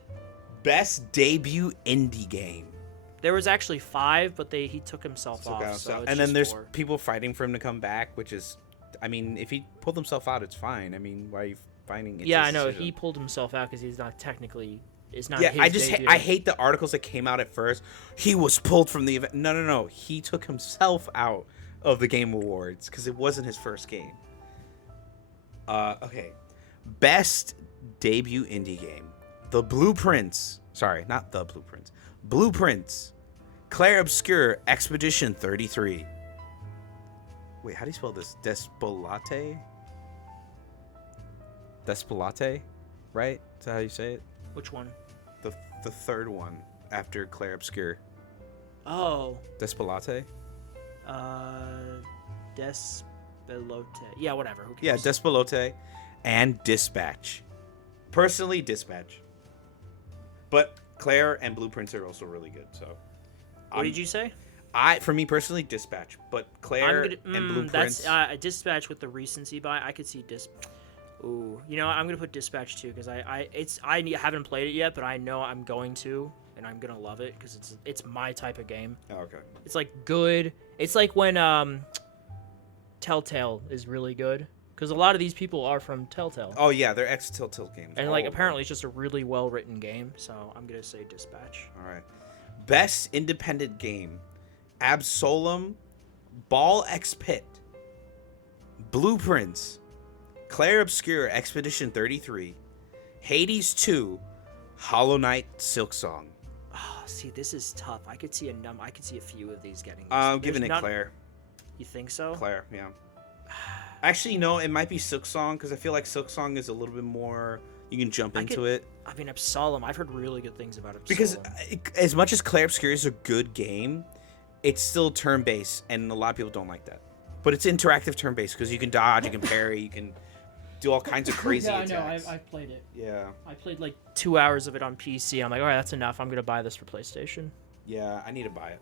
Best debut indie game. There was actually 5, but he took himself Took off. out So himself. it's And then just there's 4. people fighting for him to come back, which is, I mean, if he pulled himself out, it's fine. I mean, why are you fighting? It's Yeah, his I know. decision. He pulled himself out because he's not technically. It's not. Yeah, his debut. I hate the articles that came out at first. He was pulled from the event. No. He took himself out of the Game Awards because it wasn't his first game. Okay. Best debut indie game: The Blueprints. Sorry, not The Blueprints. Blueprints. Claire Obscure Expedition 33. Wait, how do you spell this? Despolate? Despolate? Right? Is that how you say it? Which one? The third one after Claire Obscure. Oh. Despolate? Despelote. Yeah, whatever. Who Yeah, cares? Despolote and Dispatch. Personally, Dispatch. But Claire and Blueprints are also really good, so. What did you say? For me personally, Dispatch. But Claire and Blueprints. That's Dispatch with the recency buy. I could see Ooh, you know what? I'm gonna put Dispatch too because I haven't played it yet, but I know I'm going to, and I'm gonna love it because it's my type of game. Oh, okay. It's like good. It's like when Telltale is really good because a lot of these people are from Telltale. Oh yeah, they're ex-Telltale games. And all like of them. apparently it's just a really well written game, so I'm gonna say Dispatch. All right. Best independent game: Absolem, Ball X Pit, Blueprints, Claire Obscure Expedition 33, Hades 2, Hollow Knight Silksong. Oh, see, this is tough. I could see a few of these getting. I'm giving it Claire. You think so? Claire, yeah. Actually, no, it might be Silksong because I feel like Silksong is a little bit more. You can jump into it. I mean, Absolem. I've heard really good things about Absolem. Because as much as Claire Obscure is a good game, it's still turn-based, and a lot of people don't like that. But it's interactive turn-based because you can dodge, you can parry, you can do all kinds of crazy attacks. Yeah, I know. I've played it. Yeah. I played like 2 hours of it on PC. I'm like, all right, that's enough. I'm gonna buy this for PlayStation. Yeah, I need to buy it.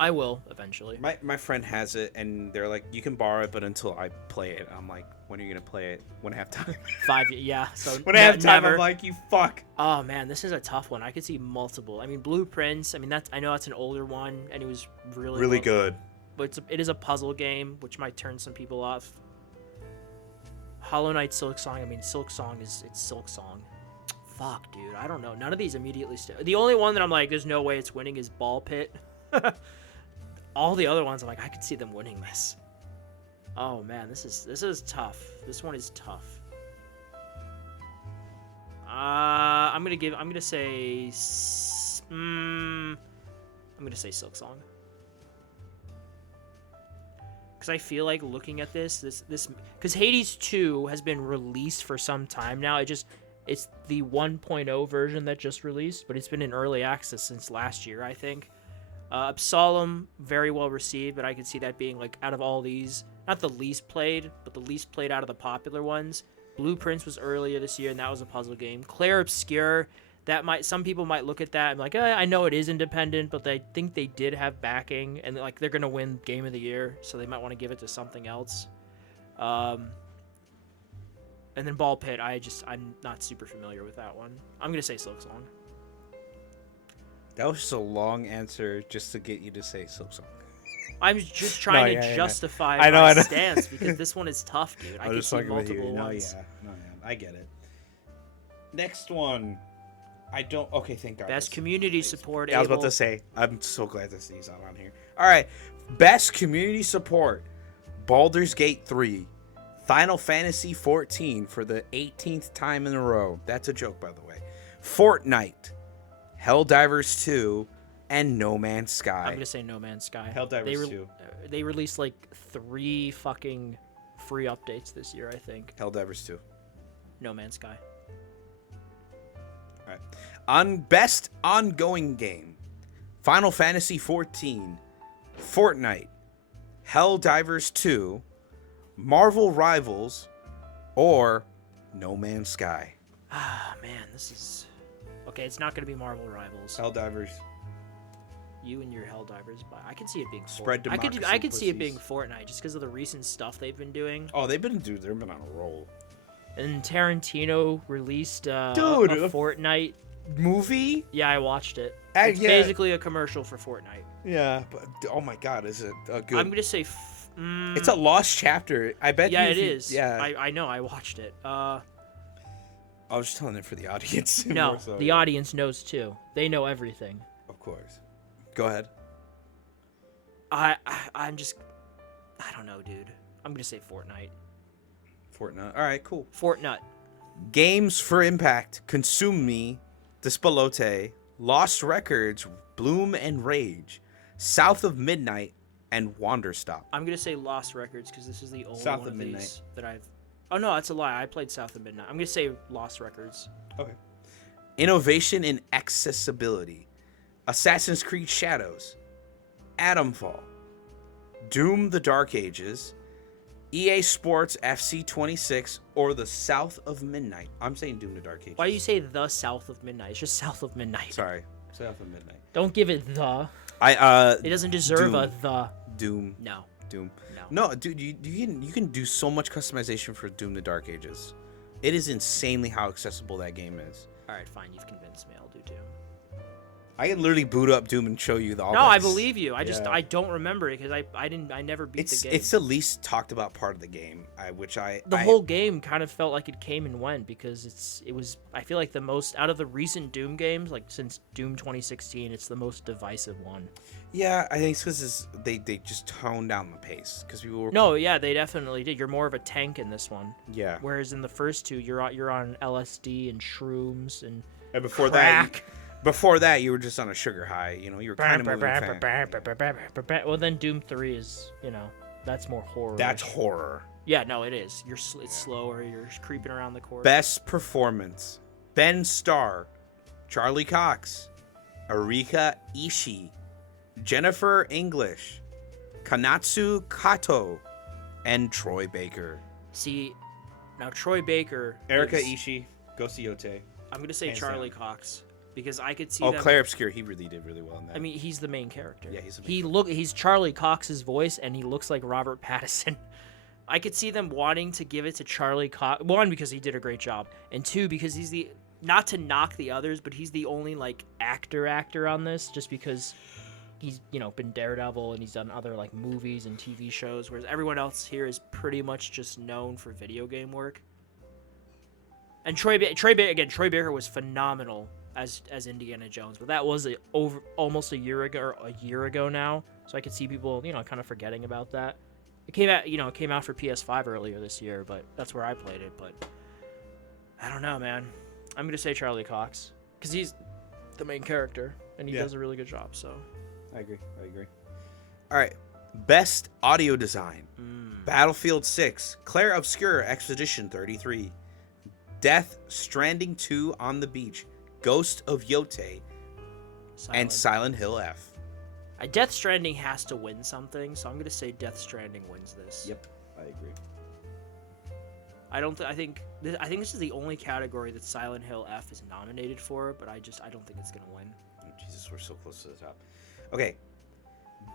I will eventually. My friend has it, and they're like, you can borrow it, but until I play it. I'm like, when are you gonna play it? When I have time. 5, yeah. So when I have time, never. I'm like, you fuck. Oh man, this is a tough one. I could see multiple. I mean, Blueprints. I mean, I know that's an older one, and it was really good. But it is a puzzle game, which might turn some people off. Hollow Knight Silksong. I mean, Silksong it's Silksong. Fuck, dude. I don't know. None of these immediately. The only one that I'm like, there's no way it's winning is Ball Pit. All the other ones, I'm like, I could see them winning this. Oh man, this is tough. This one is tough. I'm gonna say Silksong. Because I feel like looking at this because Hades 2 has been released for some time now. It's the 1.0 version that just released, but it's been in early access since last year, I think. Absolem, very well received, but I could see that being like out of all these, not the least played, but the least played out of the popular ones. Blueprints was earlier this year, and that was a puzzle game. Claire Obscure, some people might look at that and be like, I know it is independent, but they think they did have backing and like they're gonna win Game of the Year, so they might want to give it to something else. And then Ball Pit, I'm not super familiar with that one. I'm gonna say Silksong. That was just a long answer just to get you to say Silksong. I'm just trying to yeah. justify I know. my stance because this one is tough, dude. I could just see fucking with you. multiple No, ones. yeah. I get it. Next one. I don't. Okay, thank God. Best community support. Yeah, I was about to say. I'm so glad to see he's not on here. All right. Best community support. Baldur's Gate 3. Final Fantasy 14 for the 18th time in a row. That's a joke, by the way. Fortnite. Helldivers 2. And No Man's Sky. I'm gonna say No Man's Sky. Helldivers 2. They released like 3 fucking free updates this year, I think. Helldivers 2. No Man's Sky. All right. On best ongoing game, Final Fantasy 14, Fortnite, Helldivers 2, Marvel Rivals, or No Man's Sky. Ah, man, this is okay. It's not gonna be Marvel Rivals. Helldivers. You and your Helldivers, but I can see it being Spread Fortnite. democracy, I could see it pussies. being Fortnite just because of the recent stuff they've been doing. Oh, they've been on a roll. And Tarantino released Dude, a Fortnite. Movie? Yeah, I watched it. It's Yeah. basically a commercial for Fortnite. Yeah, but oh my God, is it a good? I'm gonna say. It's a lost chapter. I bet. Yeah, you it is. Yeah, I know. I watched it. I was just telling it for the audience. No, more so. the audience knows too. They know everything. Of course. Go ahead. I'm just. I don't know, dude. I'm gonna say Fortnite. Fortnite. All right, cool. Fortnite. Games for Impact, Consume Me, Despalote, Lost Records, Bloom and Rage, South of Midnight, and Wanderstop. I'm gonna say Lost Records because this is the only South one of of Midnight. these that I've. Oh no, that's a lie. I played South of Midnight. I'm gonna say Lost Records. Okay. Innovation in Accessibility, Assassin's Creed Shadows, Atomfall, Doom: The Dark Ages, EA Sports FC 26, or the South of Midnight. I'm saying Doom: The Dark Ages. Why do you say the South of Midnight? It's just South of Midnight. Sorry, South of Midnight. Don't give it the. It It doesn't deserve Doom. a the. Doom. No. Doom. No. No, dude, you can do so much customization for Doom: The Dark Ages. It is insanely how accessible that game is. All right, fine. You've convinced me. I'll do too. I can literally boot up Doom and show you the. No, I believe you. I Yeah. I don't remember it because I never beat the game. It's the least talked about part of the game, The whole game kind of felt like it came and went because it was I feel like the most out of the recent Doom games, like since Doom 2016, it's the most divisive one. Yeah, I think it's because they just toned down the pace because people were. No, yeah, they definitely did. You're more of a tank in this one, Yeah. whereas in the first two, you're on LSD and shrooms and And before crack. before that, you were just on a sugar high. You know, you were kind of moving fast. Well, then Doom 3 is that's more horror. That's horror. Yeah, no, it is. It's slower. You're creeping around the court. Best performance: Ben Starr, Charlie Cox, Arika Ishii, Jennifer English, Kanatsu Kato, and Troy Baker. See, now Troy Baker. Erika is- Ishii, Goseyote. I'm gonna say hands Charlie down. Cox because I could see. Oh, them, Claire Obscure, he really did really well in that. I mean, he's the main character. Yeah, he's the main He's Charlie Cox's voice, and he looks like Robert Pattinson. I could see them wanting to give it to Charlie Cox. One, because he did a great job, and two, because he's the not to knock the others, but he's the only like actor on this, just because he's been Daredevil and he's done other like movies and TV shows, whereas everyone else here is pretty much just known for video game work. And Troy Baker was phenomenal as Indiana Jones, but that was almost a year ago now. So I could see people, kind of forgetting about that. It came out for PS5 earlier this year, but that's where I played it. But I don't know, man. I'm gonna say Charlie Cox because he's the main character and he does a really good job. So I agree. All right. Best audio design: Battlefield 6, Claire Obscure Expedition 33, Death Stranding 2 on the Beach, Ghost of Yote, and Silent Hill F. Death Stranding has to win something, so I'm gonna say Death Stranding wins this. Yep, I agree. I think this is the only category that Silent Hill F is nominated for, but I don't think it's gonna win. Oh, Jesus, we're so close to the top. Okay.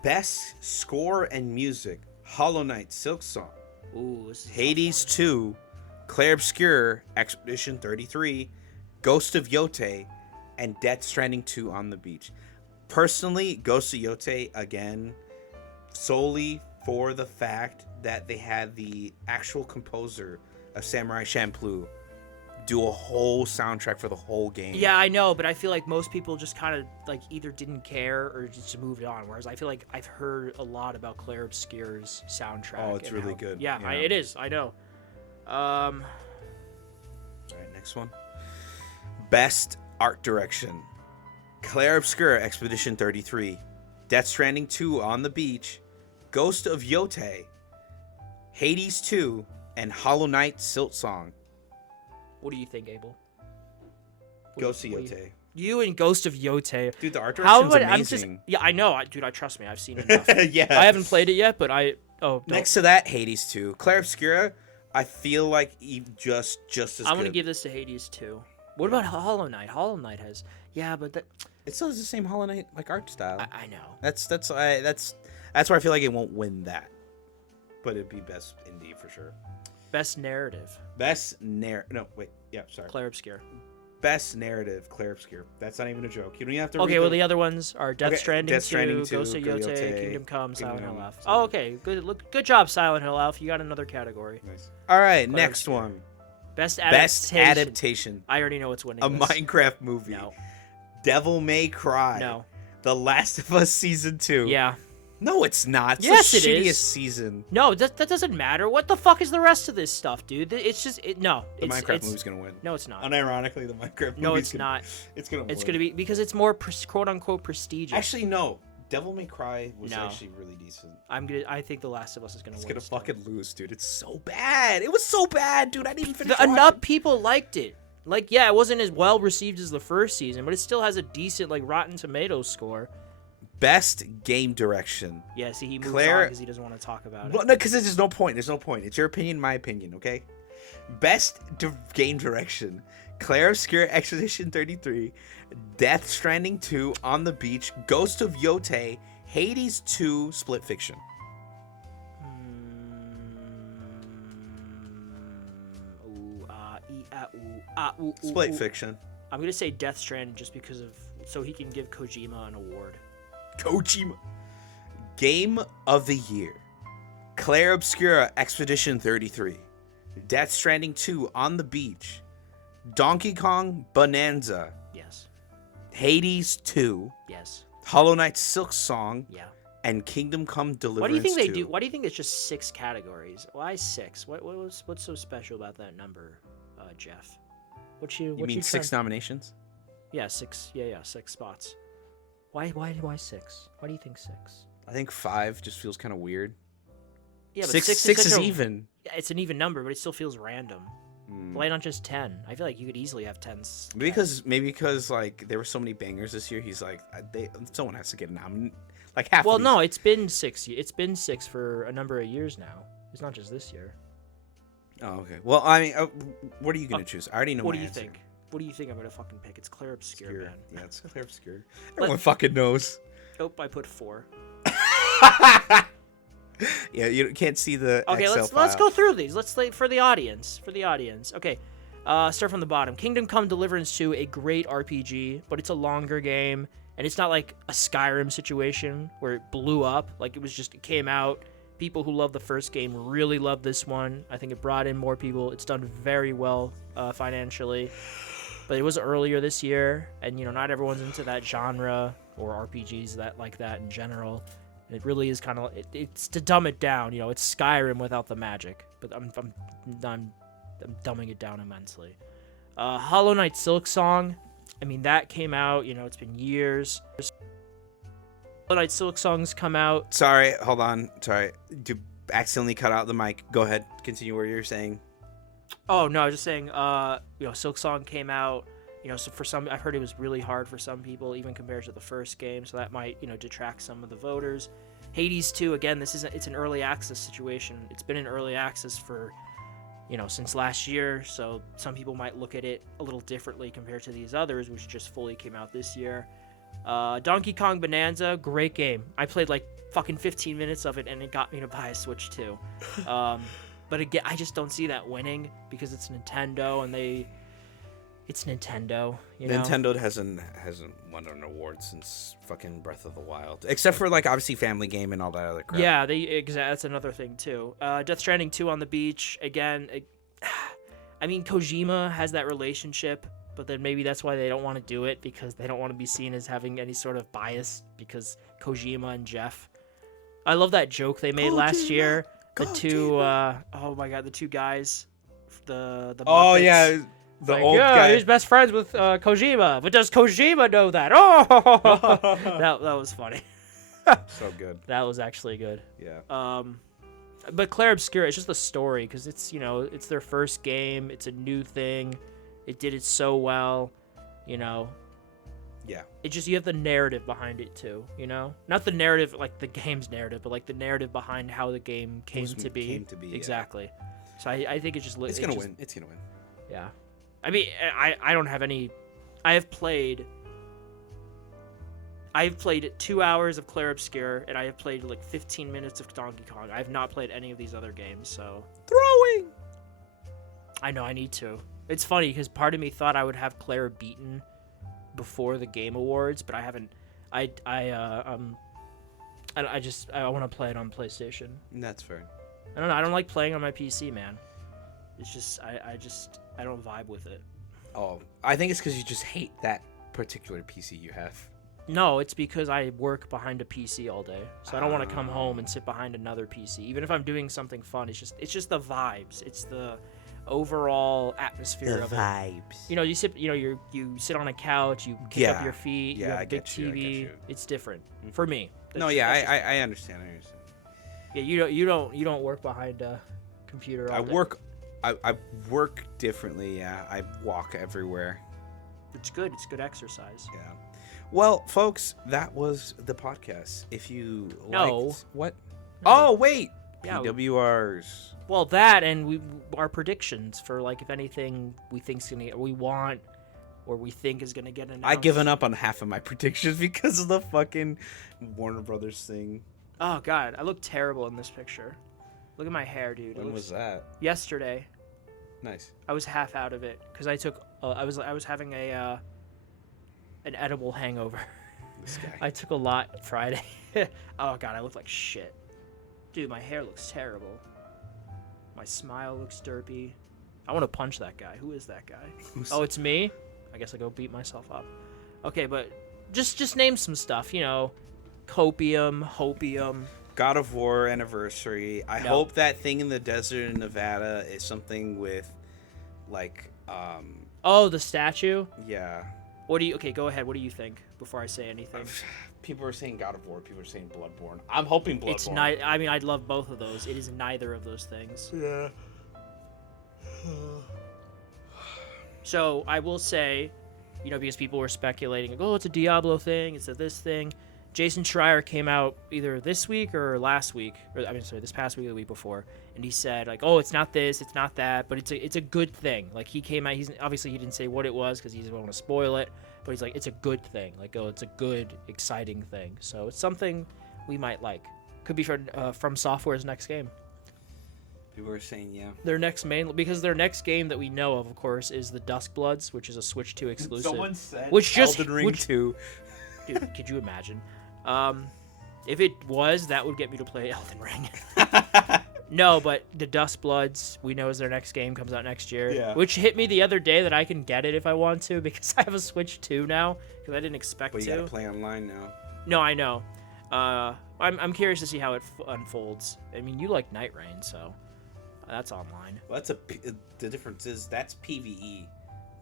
Best score and music: Hollow Knight, Silk Song, Ooh, this is a tough Hades one. 2, Clair Obscur, Expedition 33, Ghost of Yote, and Death Stranding 2 on the Beach. Personally, Ghost of Yote, again, solely for the fact that they had the actual composer of Samurai Champloo do a whole soundtrack for the whole game. Yeah, I know, but I feel like most people just kind of like either didn't care or just moved on. Whereas I feel like I've heard a lot about Clair Obscur's soundtrack. Oh, it's and really how- good. Yeah, Yeah. it is. I know. All right, next one. Best art direction: Clair Obscur, Expedition 33, Death Stranding 2 on the Beach, Ghost of Yote, Hades 2, and Hollow Knight, Silk Song. What do you think, Abel? Ghost of what do Yote. You and Ghost of Yote. Dude, the art How direction's would I'm just? amazing. Yeah, I know, dude. Trust me. I've seen enough. Yeah. I haven't played it yet, but I. Oh, don't. Next to that, Hades 2. Clair Obscura, I feel like just as I'm gonna good. give this to Hades too. What about Hollow Knight? Hollow Knight has. Yeah, but that. It still has the same Hollow Knight like art style. I know. That's where I feel like it won't win that, but it'd be best indie for sure. Best narrative. Clair Obscur. Best narrative, Clair Obscur. That's not even a joke. You don't even have to. Okay, read well the other ones are Death Okay, Stranding, Death Stranding 2, 2, Ghost of Yote, Yote, Kingdom Come, Silent Kingdom Hill F. Come, Oh, okay. Good job, Silent Hill F. You got another category. Nice. All right, Clair next Obscur. one. Best Best adaptation. adaptation. I already know what's winning. A this. Minecraft movie. No. Devil May Cry. No. The Last of Us Season 2. Yeah. No, it's not. It's Yes, the it shittiest is. season. No, that doesn't matter. What the fuck is the rest of this stuff, dude? It's just no. The it's, Minecraft it's, movie's gonna win. No, it's not. Unironically, the Minecraft movie. No, it's not. It's gonna. It's win. gonna be because it's more quote unquote prestigious. Actually, no. Devil May Cry was No. actually really decent. I think The Last of Us is gonna It's win. gonna still. fucking lose, dude. It's so bad. It was so bad, dude. I didn't even finish. Enough watching. people liked it. Like, yeah, it wasn't as well received as the first season, but it still has a decent like Rotten Tomatoes score. Best game direction. Yeah, see, he moves Claire- on because he doesn't want to talk about it. Well, no, because there's no point. There's no point. It's your opinion, my opinion. Okay. Best game direction: Clair Obscur, Expedition 33, Death Stranding 2, On the Beach, Ghost of Yote, Hades 2, Split Fiction. Split Fiction. I'm gonna say Death Stranding just because of so he can give Kojima an award. Kojima. Game of the Year: Clair Obscura, Expedition 33, Death Stranding 2, On the Beach, Donkey Kong Bonanza, Yes. Hades 2, Yes. Hollow Knight Silk Song, Yeah. and Kingdom Come Deliverance Why do you think they 2. do? Why do you think it's just 6 categories? Why 6? What's so special about that number, Jeff? You mean 6 nominations? Yeah, 6. Yeah, 6 spots. Why 6? Why do you think 6? I think 5 just feels kind of weird. Yeah, but 6 such is a- even. Yeah, it's an even number, but it still feels random. Why not just 10? I feel like you could easily have 10s. Maybe because like there were so many bangers this year. He's like, someone has to get a nomination. Like half. Well, of these. no, it's been 6. It's been 6 for a number of years now. It's not just this year. Oh, okay. Well, I mean, what are you gonna choose? I already know. What my do you answer. think? What do you think I'm gonna fucking pick? It's Clair Obscur, Obscure. man. Yeah, it's Clair Obscure. Everyone fucking knows. Nope, I put 4. Yeah, you can't see the. Okay, Excel let's file. go through these. Let's for the audience. Okay, start from the bottom. Kingdom Come Deliverance 2, a great RPG, but it's a longer game, and it's not like a Skyrim situation where it blew up. Like it came out. People who love the first game really love this one. I think it brought in more people. It's done very well financially, but it was earlier this year, and not everyone's into that genre or RPGs that like that in general. It really is kind of it's to dumb it down. It's Skyrim without the magic, but I'm dumbing it down immensely. Hollow Knight Silk Song, I mean that came out. It's been years. Hollow Knight Silk Song's come out. Sorry, hold on. Sorry, to accidentally cut out the mic. Go ahead, continue what you're saying. Oh no, I was just saying. Silk Song came out. So for some, I've heard it was really hard for some people, even compared to the first game. So that might, detract some of the voters. Hades 2, again, it's an early access situation. It's been in early access for, since last year. So some people might look at it a little differently compared to these others, which just fully came out this year. Donkey Kong Bonanza, great game. I played like fucking 15 minutes of it, and it got me to buy a Switch 2. But again, I just don't see that winning because it's Nintendo, and it's Nintendo. Nintendo hasn't won an award since fucking Breath of the Wild, except for like obviously Family Game and all that other crap. Yeah, that's another thing too. Death Stranding 2 on the beach again. I mean, Kojima has that relationship, but then maybe that's why they don't want to do it, because they don't want to be seen as having any sort of bias, because Kojima and Jeff. I love that joke they made last year. The two the two guys, the Muppets. Oh yeah. The like, old guy. He's best friends with Kojima, but does Kojima know that? Oh, that was funny. So good. That was actually good. Yeah. But Clair Obscura, it's just the story, because it's it's their first game. It's a new thing. It did it so well. Yeah. It just, you have the narrative behind it too. Not the narrative like the game's narrative, but like the narrative behind how the game came to be. Exactly. Yeah. So I think it's gonna win. It's gonna win. Yeah. I mean, I don't have any. I have played 2 hours of Clair Obscura, and I have played like 15 minutes of Donkey Kong. I have not played any of these other games, so. Throwing! I know, I need to. It's funny, because part of me thought I would have Claire beaten before the Game Awards, but I haven't. I want to play it on PlayStation. That's fair. I don't know. I don't like playing on my PC, man. It's just I don't vibe with it. Oh, I think it's because you just hate that particular PC you have. No, it's because I work behind a PC all day, so I don't want to come home and sit behind another PC. Even if I'm doing something fun, it's just the vibes. It's the overall atmosphere of vibes. it. You sit, you sit on a couch, you kick up your feet, you have a big TV. It's different for me. I understand. Yeah, you don't work behind a computer all day. I work differently. Yeah, I walk everywhere. It's good. It's good exercise. Yeah. Well, folks, that was the podcast. If you liked what? No. Oh wait, Yeah, PWRs. Well, that and our predictions for like if anything we want or we think is gonna get announced. I've given up on half of my predictions because of the fucking Warner Brothers thing. Oh god, I look terrible in this picture. Look at my hair, dude. When was that? Yesterday. Nice. I was half out of it because I took. I was having an edible hangover. This guy. I took a lot Friday. Oh god, I look like shit. Dude, my hair looks terrible. My smile looks derpy. I want to punch that guy. Who is that guy? Oh, it's me? I guess I go beat myself up. Okay, but just name some stuff, Copium, Hopium. God of War anniversary. I hope that thing in the desert in Nevada is something with like Oh, the statue? Yeah. Okay, go ahead. What do you think before I say anything? People are saying God of War, people are saying Bloodborne. I'm hoping Bloodborne. It's not. I mean, I'd love both of those. It is neither of those things. Yeah. So I will say, because people were speculating, like, oh, it's a Diablo thing, it's a this thing. Jason Schreier came out either this week or last week, this past week or the week before, and he said like, oh, it's not this, it's not that, but it's a good thing. Like he came out, he didn't say what it was because he doesn't want to spoil it, but he's like, it's a good thing. Like, oh, it's a good, exciting thing. So it's something we might like. Could be from Software's next game. People are saying yeah. Their next game that we know of course, is the Duskbloods, which is a Switch 2 exclusive. Someone said Elden Ring 2. Dude, could you imagine? If it was, that would get me to play Elden Ring. No, but the Duskbloods, we know is their next game, comes out next year. Yeah. Which hit me the other day that I can get it if I want to, because I have a Switch 2 now, because I didn't expect to. But you gotta play online now. No, I know. I'm curious to see how it unfolds. I mean, you like Night Rain, so that's online. Well, the difference is that's PvE.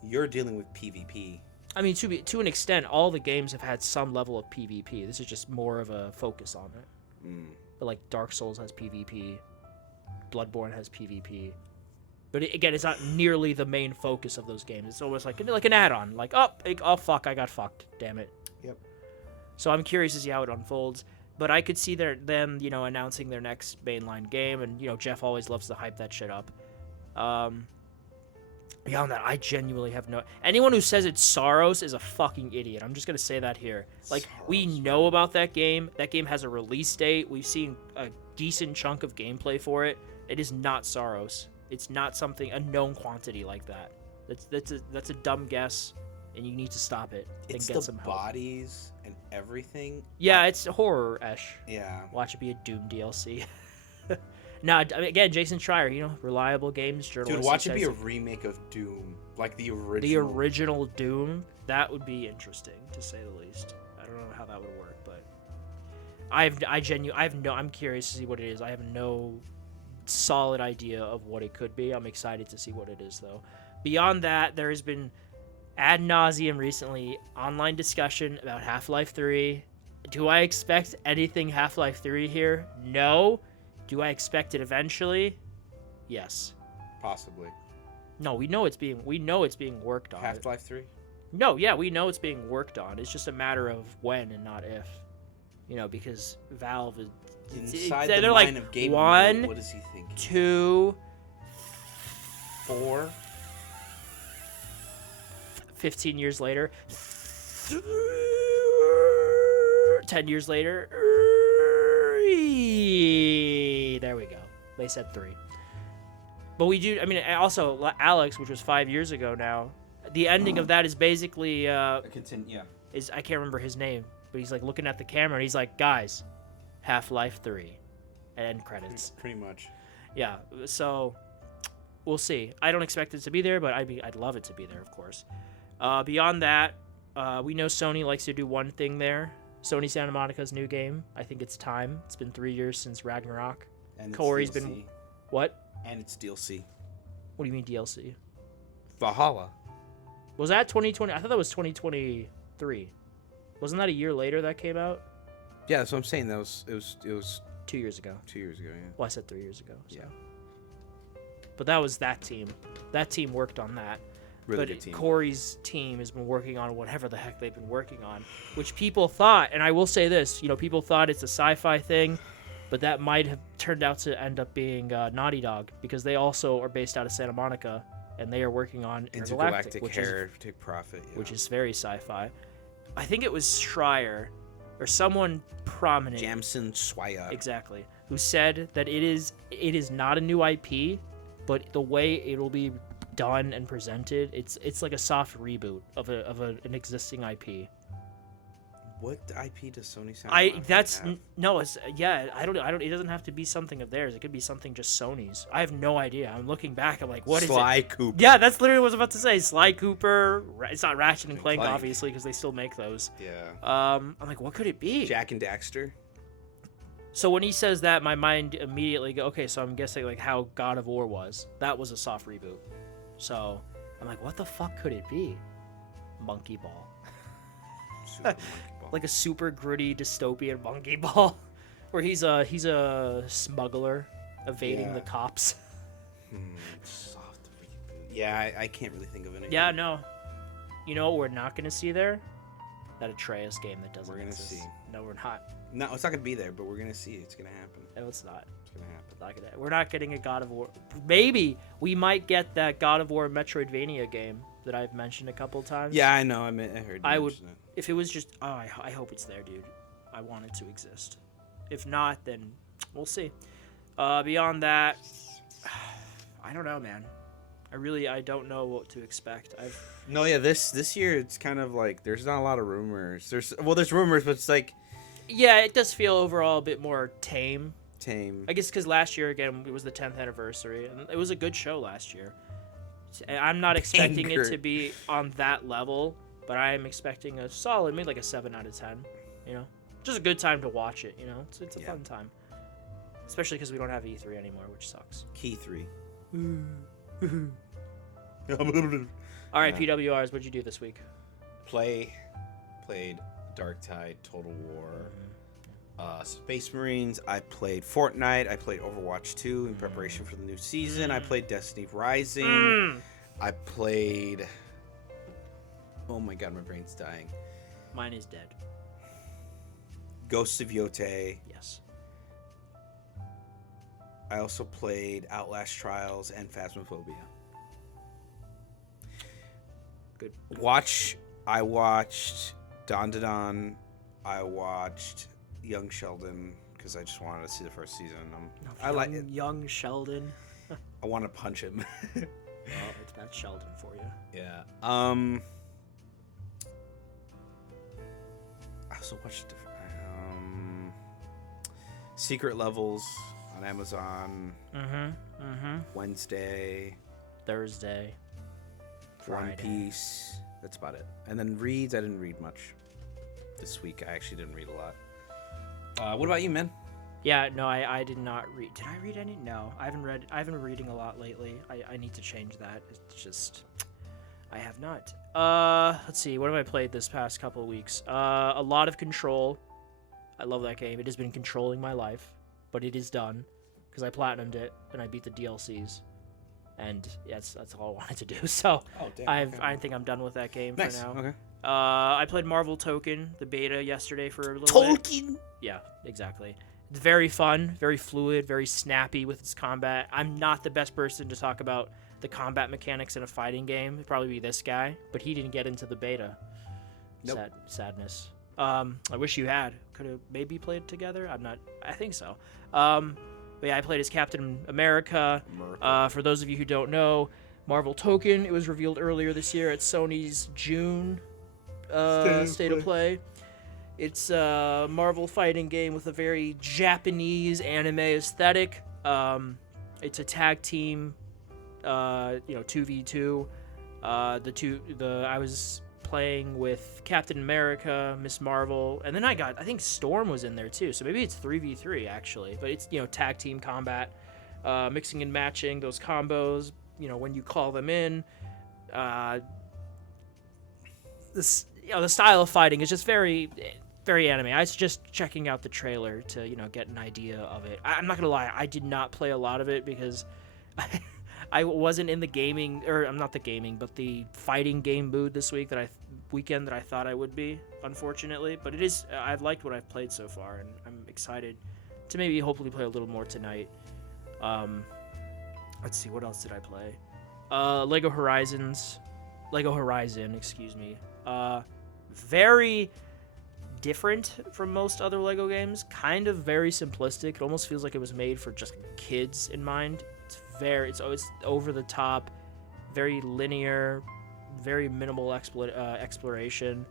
You're dealing with PvP. I mean, to an extent, all the games have had some level of PvP. This is just more of a focus on it. But like Dark Souls has PvP, Bloodborne has PvP, but again, it's not nearly the main focus of those games. It's almost like an add-on. Like, oh fuck, I got fucked. Damn it. Yep. So I'm curious to see how it unfolds. But I could see them, announcing their next mainline game, and Jeff always loves to hype that shit up. Beyond that, I genuinely have no. Anyone who says it's Saros is a fucking idiot. I'm just gonna say that here. Like, we Saros. know about that game. That game has a release date. We've seen a decent chunk of gameplay for it. It is not Saros. It's not something a known quantity like that. That's a dumb guess, and you need to stop it and It's get the some help. bodies and everything. Yeah, it's horror-ish. Yeah. Watch it be a Doom DLC. No, I mean, again, Jason Schreier, reliable games journalist. Dude, watch he it be a says remake of Doom, like the original. the original Doom. That would be interesting, to say the least. I don't know how that would work, but I'm curious to see what it is. I have no solid idea of what it could be. I'm excited to see what it is, though. Beyond that, there has been ad nauseum recently online discussion about Half-Life 3. Do I expect anything Half-Life 3 here? No. Do I expect it eventually? Yes. Possibly. No, we know it's being worked on. Half-Life 3? No, yeah, we know it's being worked on. It's just a matter of when and not if. Because Valve is Inside they're the like mind of Gabe, 1, what is he thinking? 2, 4? 15 years later, 10 years later. There we go. They said 3. But we do. I mean, also Alex, which was 5 years ago now. The ending of that is basically Yeah. I can't remember his name, but he's like looking at the camera and he's like, "Guys, Half-Life 3," and end credits. Pretty much. Yeah. So we'll see. I don't expect it to be there, but I'd love it to be there, of course. Beyond that, we know Sony likes to do one thing there. Sony Santa Monica's new game. I think it's time. It's been 3 years since Ragnarok. And Corey's it's DLC. been what? And it's DLC. What do you mean DLC? Valhalla. Was that 2020? I thought that was 2023. Wasn't that a year later that came out? Yeah, that's what I'm saying. It was 2 years ago. 2 years ago, yeah. Well, I said 3 years ago. So. Yeah. But that was that team. That team worked on that. Really but good team. Corey's team has been working on whatever the heck they've been working on, which people thought, and I will say this, people thought it's a sci-fi thing, but that might have turned out to end up being Naughty Dog, because they also are based out of Santa Monica, and they are working on Intergalactic which Heretic Prophet. Yeah. is very sci-fi. I think it was Schreier or someone prominent. Jamson Swire. Exactly. Who said that it is not a new IP, but the way it will be done and presented, it's like a soft reboot of an existing IP. What IP does Sony sound? I don't it doesn't have to be something of theirs. It could be something just Sony's. I have no idea. I'm looking back, I'm like, what is it? Sly Cooper. Yeah, that's literally what I was about to say. Sly Cooper. It's not Ratchet and Clank, Clank. obviously, because they still make those. Yeah. I'm like, what could it be? Jack and Daxter. So when he says that, my mind immediately go, okay, so I'm guessing like how God of War was. That was a soft reboot. So I'm like, what the fuck could it be? Monkey Ball. Super Monkey Ball. Like a super gritty dystopian Monkey Ball, where he's a smuggler evading Yeah. the cops. Soft reboot. Yeah, I can't really think of anything. Yeah, no. You know what we're not gonna see there? That Atreus game that doesn't We're gonna exist. see. No, we're not. No, it's not gonna be there, but we're gonna see it. It's gonna happen. No, it's not. It's gonna happen. We're not getting a God of War. Maybe we might get that God of War Metroidvania game that I've mentioned a couple times. Yeah, I know. I heard. I you would- mention it. If it was just, I hope it's there, dude. I want it to exist. If not, then we'll see. Beyond that, I don't know, man. I don't know what to expect. No, yeah. This year it's kind of like there's not a lot of rumors. There's rumors, but it's like Yeah, it does feel overall a bit more tame. tame. I guess because last year, again, it was the 10th anniversary, and it was a good show last year. I'm not expecting it to be on that level, but I am expecting a solid, maybe like a 7 out of 10, Just a good time to watch it, It's a fun time. Especially because we don't have E3 anymore, which sucks. Key 3. All right, PWRs, what'd you do this week? Played Dark Tide, Total War, Space Marines. I played Fortnite. I played Overwatch 2 in preparation for the new season. I played Destiny Rising. I played... Oh my god, my brain's dying. Mine is dead. Ghosts of Yote. Yes. I also played Outlast Trials and Phasmophobia. Good. I watched Don Da Don. I watched Young Sheldon because I just wanted to see the first season. I like it. Young Sheldon. I want to punch him. Well, that's Sheldon for you. Yeah. I also watched Secret Levels on Amazon. Wednesday. Thursday. Friday. One Piece. That's about it. And then reads. I didn't read much this week. I actually didn't read a lot. What about you, man? Yeah, no, I did not read. Did I read any? No, I haven't read. I haven't been reading a lot lately. I need to change that. It's just, I have not. Let's see. What have I played this past couple of weeks? A lot of Control. I love that game. It has been controlling my life, but it is done because I platinumed it and I beat the DLCs, and that's all I wanted to do. So I think I'm done with that game for now. Okay. I played Marvel Token, the beta, yesterday for a little bit. Tolkien. Yeah, exactly. It's very fun, very fluid, very snappy with its combat. I'm not the best person to talk about the combat mechanics in a fighting game. It'd probably be this guy, but he didn't get into the beta. Nope. Sadness. I wish you had. Could have maybe played together. I think so. But yeah, I played as Captain America. For those of you who don't know, Marvel Token, it was revealed earlier this year at Sony's June State of Play. It's a Marvel fighting game with a very Japanese anime aesthetic. It's a tag team, 2v2. I was playing with Captain America, Miss Marvel, and then I think Storm was in there too. So maybe it's 3v3 actually, but it's tag team combat, mixing and matching those combos. When you call them in, the style of fighting is just very anime. I was just checking out the trailer to get an idea of it. I'm not gonna lie, I did not play a lot of it because I wasn't in the gaming, or I'm not the gaming, but the fighting game mood this weekend that I thought I would be, unfortunately. But it is, I've liked what I've played so far, and I'm excited to maybe hopefully play a little more tonight. Let's see, what else did I play? Lego Horizon, excuse me. Very different from most other Lego games, kind of very simplistic. It almost feels like it was made for just kids in mind. It's over the top, very linear, very minimal exploration.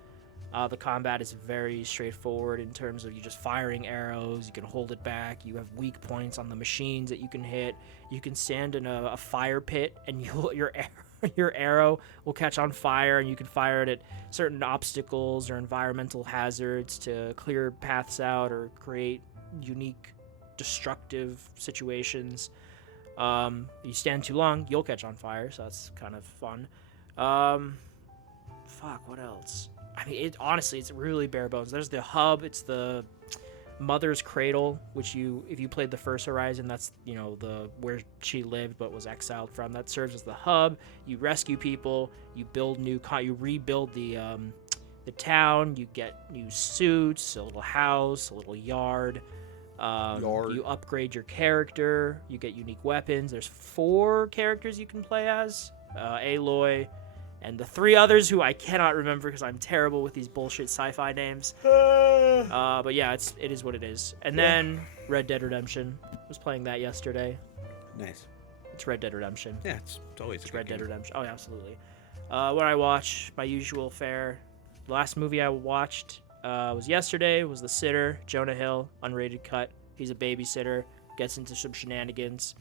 The combat is very straightforward in terms of you just firing arrows. You can hold it back. You have weak points on the machines that you can hit. You can stand in a fire pit and your arrow will catch on fire, and you can fire it at certain obstacles or environmental hazards to clear paths out or create unique destructive situations. You stand too long, you'll catch on fire, so that's kind of fun. What else? I mean, honestly, it's really bare bones. There's the hub. It's the Mother's Cradle, which if you played the first Horizon, that's where she lived but was exiled from. That serves as the hub. You rescue people. You build you rebuild the town. You get new suits, a little house, a little yard. You upgrade your character. You get unique weapons. There's 4 characters you can play as. Aloy, and the 3 others who I cannot remember because I'm terrible with these bullshit sci-fi names. But yeah, it is what it is. And then Red Dead Redemption. I was playing that yesterday. Nice. It's Red Dead Redemption. Yeah, it's always Red Dead Redemption. Oh, yeah, absolutely. What I watch, my usual fare. The last movie I watched was yesterday. Was The Sitter, Jonah Hill, unrated cut. He's a babysitter, gets into some shenanigans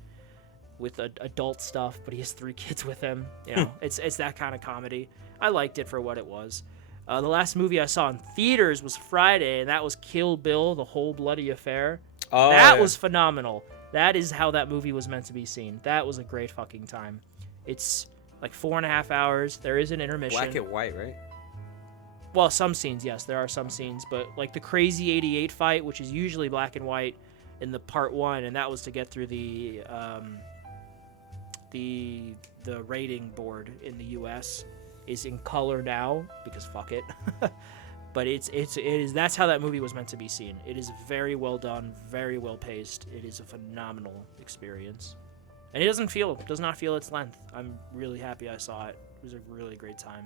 with adult stuff, but he has 3 kids with him. It's that kind of comedy. I liked it for what it was. The last movie I saw in theaters was Friday, and that was Kill Bill, The Whole Bloody Affair. That was phenomenal. That is how that movie was meant to be seen. That was a great fucking time. It's like 4.5 hours. There is an intermission. Black and white, right? Well, some scenes, yes, there are some scenes, but like the Crazy 88 fight, which is usually black and white in the part 1, and that was to get through the rating board in the US, is in color now because fuck it. But it is that's how that movie was meant to be seen. It is very well done, very well paced. It is a phenomenal experience, and it does not feel its length. I'm really happy I saw it. It was a really great time.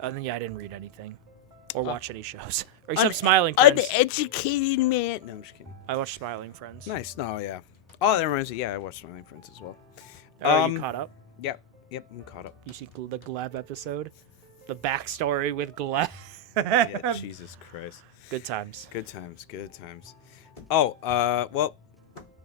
And then yeah, I didn't read anything or watch any shows. Or except Smiling Friends. Uneducated man. No, I'm just kidding. I watched Smiling Friends. Nice. No, yeah. Oh, that reminds me. Yeah, I watched Smiling Friends as well. Are you caught up? Yep, I'm caught up. You see the Gleb episode, the backstory with Gleb. Yeah, Jesus Christ. Good times. Good times. Oh, well,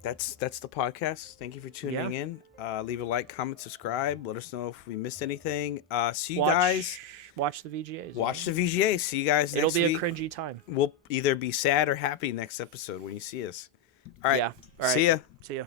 that's the podcast. Thank you for tuning in. Leave a like, comment, subscribe. Let us know if we missed anything. See you guys. Watch the VGAs. Watch the VGAs. See you guys next week. It'll be a cringy time. We'll either be sad or happy next episode when you see us. All right. Yeah. All right. See ya. See ya.